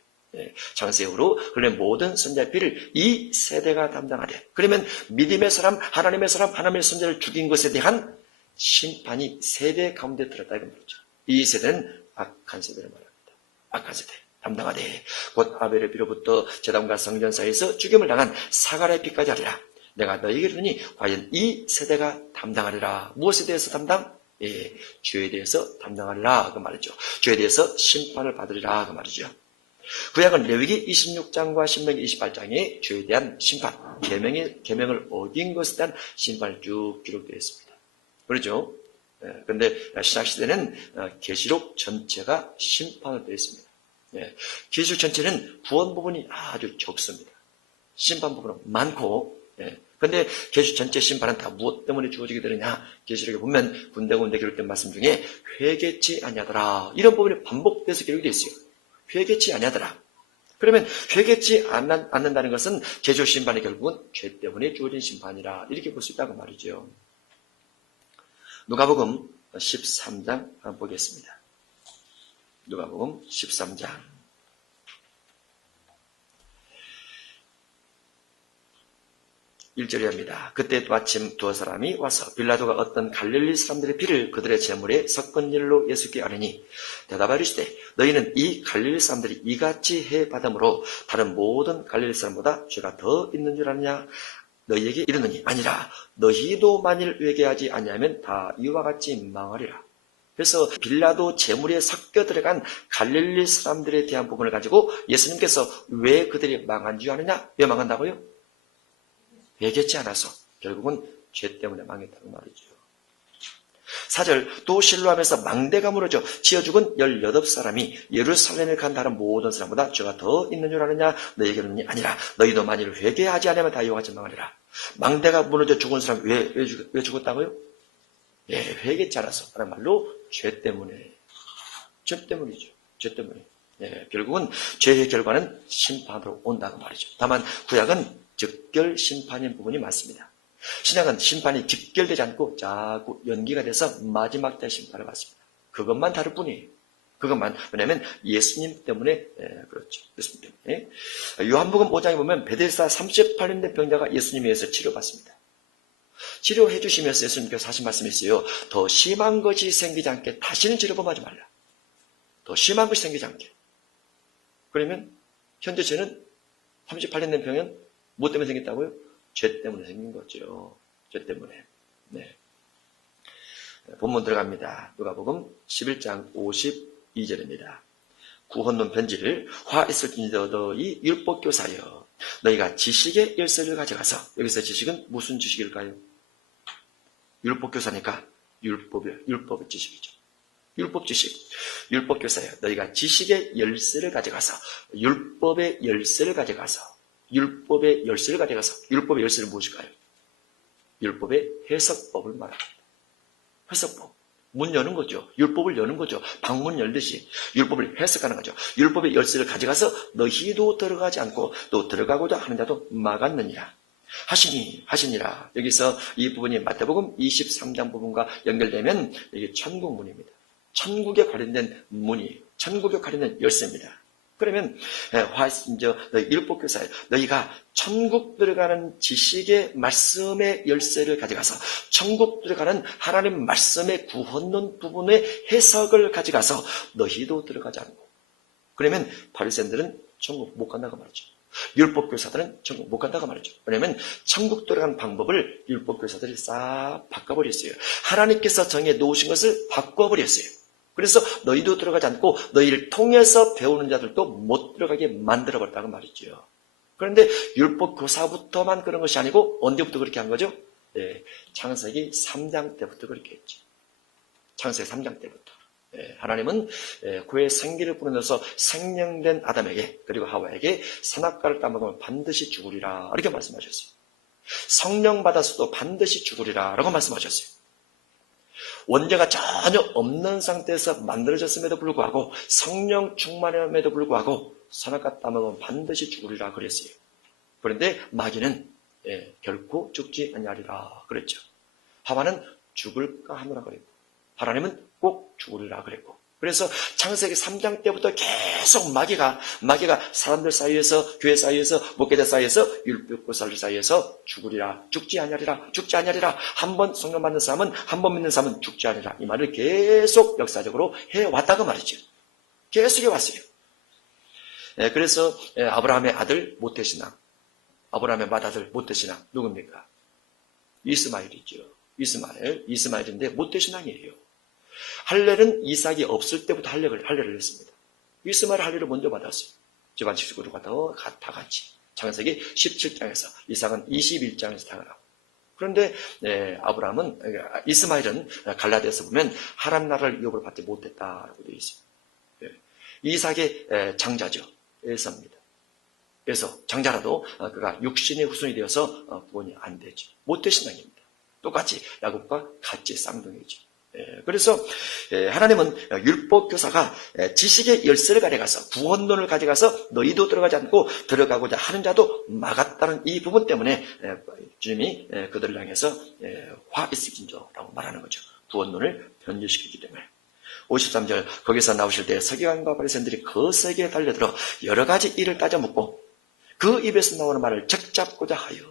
창세 이후로 흘린 모든 선자의 피를 이 세대가 담당하되 그러면 믿음의 사람, 하나님의 선자를 죽인 것에 대한 심판이 세대 가운데 들었다 이런 말이죠. 이 세대는 악한 세대를 말합니다. 악한 세대. 담당하되 곧 아벨의 피로부터 제단과 성전 사이에서 죽임을 당한 사가랴의 피까지 하리라. 내가 너희에게 이르니 과연 이 세대가 담당하리라. 무엇에 대해서 담당? 죄에 대해서 담당하리라 그 말이죠. 죄에 대해서 심판을 받으리라 그 말이죠. 구약은 레위기 26장과 신명기 28장에 죄에 대한 심판, 계명을 어긴 것에 대한 심판이 쭉 기록되어 있습니다. 그렇죠? 그런데 신약시대는 계시록 전체가 심판을 되어 있습니다. 계시록 전체는 구원 부분이 아주 적습니다. 심판 부분은 많고, 근데 계시 전체 심판은 다 무엇 때문에 주어지게 되느냐? 계시록에 보면 군데군데 기록된 말씀 중에 회개치 아니하더라. 이런 부분이 반복돼서 기록이 되어 있어요. 회개치 아니하더라. 그러면 회개치 않는다는 것은 계시록 심판이 결국은 죄 때문에 주어진 심판이라 이렇게 볼 수 있다고 말이죠. 누가복음 13장 한번 보겠습니다. 누가복음 13장 1절에 합니다. 그때 마침 두어 사람이 와서 빌라도가 어떤 갈릴리 사람들의 피를 그들의 제물에 섞은 일로 예수께 아뢰니 대답하여 이르시되 너희는 이 갈릴리 사람들이 이같이 해 받음으로 다른 모든 갈릴리 사람보다 죄가 더 있는 줄 아느냐? 너희에게 이르느니 아니라 너희도 만일 회개하지 아니하면 다 이와 같이 망하리라. 그래서 빌라도 제물에 섞여 들어간 갈릴리 사람들에 대한 부분을 가지고 예수님께서 왜 그들이 망한 줄 아느냐? 왜 망한다고요? 회개치 않아서 결국은 죄 때문에 망했다는 말이죠. 4절 또 실로암에서 망대가 무너져 지어 죽은 18사람이 예루살렘에 간 다른 모든 사람보다 죄가 더 있는 줄 아느냐? 너희에게는 아니라 너희도 만일 회개하지 않으면 다 이와 같이 망하리라. 망대가 무너져 죽은 사람 왜 죽었다고요? 회개치 않아서 라는 말로 죄 때문에. 죄 때문이죠. 죄 때문에. 결국은 죄의 결과는 심판으로 온다고 말이죠. 다만 구약은 즉결 심판인 부분이 많습니다. 신약은 심판이 직결되지 않고 자꾸 연기가 돼서 마지막 때 심판을 받습니다. 그것만 다를 뿐이에요. 그것만. 왜냐하면 예수님 때문에 그렇죠. 예수님 때문에. 요한복음 5장에 보면 베데스다 38년 된 병자가 예수님에 의해서 치료받습니다. 치료해 주시면서 예수님께서 하신 말씀이 있어요. 더 심한 것이 생기지 않게 다시는 치료받지 말라. 더 심한 것이 생기지 않게. 그러면 현재 죄는 38년 된 병은 뭐 때문에 생겼다고요? 죄 때문에 생긴 거죠. 죄 때문에. 네. 본문 들어갑니다. 누가복음 11장 52절입니다. 구혼론 편지를 화 있을지니 너희 율법교사여 너희가 지식의 열쇠를 가져가서 여기서 지식은 무슨 지식일까요? 율법교사니까 율법의 지식이죠. 율법 지식, 율법교사여 너희가 지식의 열쇠를 가져가서 율법의 열쇠를 가져가서 율법의 열쇠는 무엇일까요? 율법의 해석법을 말합니다. 해석법. 문 여는 거죠. 율법을 여는 거죠. 방문 열듯이 율법을 해석하는 거죠. 율법의 열쇠를 가져가서 너희도 들어가지 않고 또 들어가고자 하는 자도 막았느니라. 하시니라. 여기서 이 부분이 마태복음 23장 부분과 연결되면 이게 천국문입니다. 천국에 관련된 문이, 천국에 관련된 열쇠입니다. 그러면 율법교사에 너희가 천국 들어가는 지식의 말씀의 열쇠를 가져가서 천국 들어가는 하나님 말씀의 구원론 부분의 해석을 가져가서 너희도 들어가지 않고 그러면 바리새인들은 천국 못 간다고 말이죠. 율법교사들은 천국 못 간다고 말이죠. 왜냐하면 천국 들어가는 방법을 율법교사들이 싹 바꿔버렸어요. 하나님께서 정해 놓으신 것을 바꿔버렸어요. 그래서 너희도 들어가지 않고 너희를 통해서 배우는 자들도 못 들어가게 만들어버렸다고 말이죠. 그런데 율법 교사부터만 그런 것이 아니고 언제부터 그렇게 한 거죠? 창세기 3장 때부터 그렇게 했죠. 창세기 3장 때부터. 하나님은 그의 생기를 불어넣어서 생명된 아담에게 그리고 하와에게 선악과를 따먹으면 반드시 죽으리라 이렇게 말씀하셨어요. 성령 받아서도 반드시 죽으리라 라고 말씀하셨어요. 원죄가 전혀 없는 상태에서 만들어졌음에도 불구하고 성령 충만함에도 불구하고 선악과 따먹으면 반드시 죽으리라 그랬어요. 그런데 마귀는 결코 죽지 아니하리라 그랬죠. 하와는 죽을까 하느라 그랬고 하나님은 꼭 죽으리라 그랬고 그래서 창세기 3장 때부터 계속 마귀가 사람들 사이에서 교회 사이에서 목회자 사이에서 율법교사들 사이에서 죽지 아니하리라 한 번 성령 받는 사람은 한 번 믿는 사람은 죽지 아니하리라 이 말을 계속 역사적으로 해왔다고 말이죠. 계속 해왔어요. 그래서 아브라함의 아들 모태신앙 아브라함의 맏아들 모태신앙 누굽니까? 이스마엘이죠. 이스마엘인데 모태신앙이에요. 할렐은 이삭이 없을 때부터 할례를 했습니다. 이스마엘 할례를 먼저 받았어요. 집안 식구들과 다 같이. 창세기 17장에서 이삭은 21장에서 태어나고. 그런데 이스마엘은 갈라디아서 보면 하람 나라를 유업으로 받지 못했다라고 되어 있습니다. 이삭의 장자죠. 에사입니다. 그래서 장자라도 그가 육신의 후손이 되어서 구원이 안 되죠. 못된 신앙입니다. 똑같이 야곱과 같이 쌍둥이죠. 그래서 하나님은 율법교사가 지식의 열쇠를 가져가서 구원론을 가져가서 너희도 들어가지 않고 들어가고자 하는 자도 막았다는 이 부분 때문에 주님이 그들을 향해서 화 있으긴저라고 말하는 거죠. 구원론을 변질시키기 때문에. 53절 거기서 나오실 때 서기관과 바리새인들이 거세게 달려들어 여러 가지 일을 따져묻고 그 입에서 나오는 말을 적잡고자 하여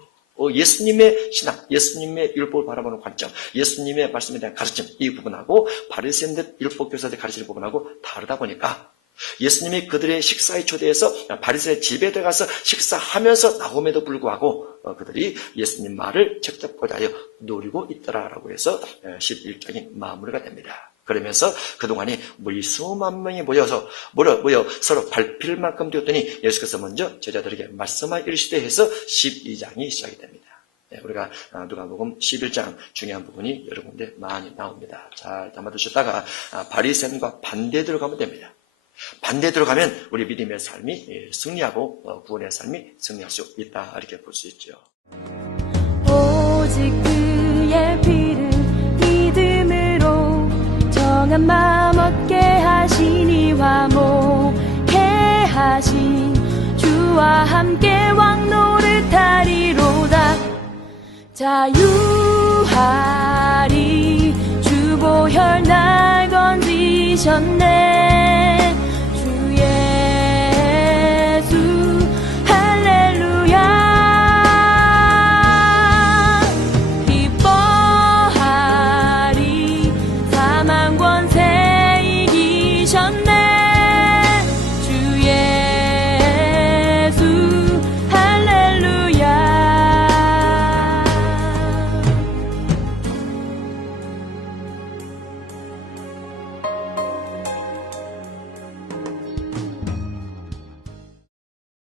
예수님의 신앙, 예수님의 율법을 바라보는 관점, 예수님의 말씀에 대한 가르침 이 부분하고 바리새인들 율법교사들 가르치는 부분하고 다르다 보니까 예수님이 그들의 식사에 초대해서 바리새인의 집에 들어가서 식사하면서 나옴에도 불구하고 그들이 예수님 말을 적잡고자 하여 노리고 있더라라고 해서 11장이 마무리가 됩니다. 그러면서 그동안에 물수만 명이 모여 서로 밟힐 만큼 되었더니 예수께서 먼저 제자들에게 말씀하 이르시되 해서 12장이 시작이 됩니다. 우리가 누가복음 11장 중요한 부분이 여러 군데 많이 나옵니다. 잘 담아두셨다가 바리새인과 반대대로 가면 됩니다. 반대대로 가면 우리 믿음의 삶이 승리하고 구원의 삶이 승리할 수 있다 이렇게 볼 수 있죠. 오직 그의 피를 믿음으로 정한 마음 얻게 하시니 화목해 하신 주와 함께 왕노릇하리로다. 자유하리 주 보혈 날 건지셨네.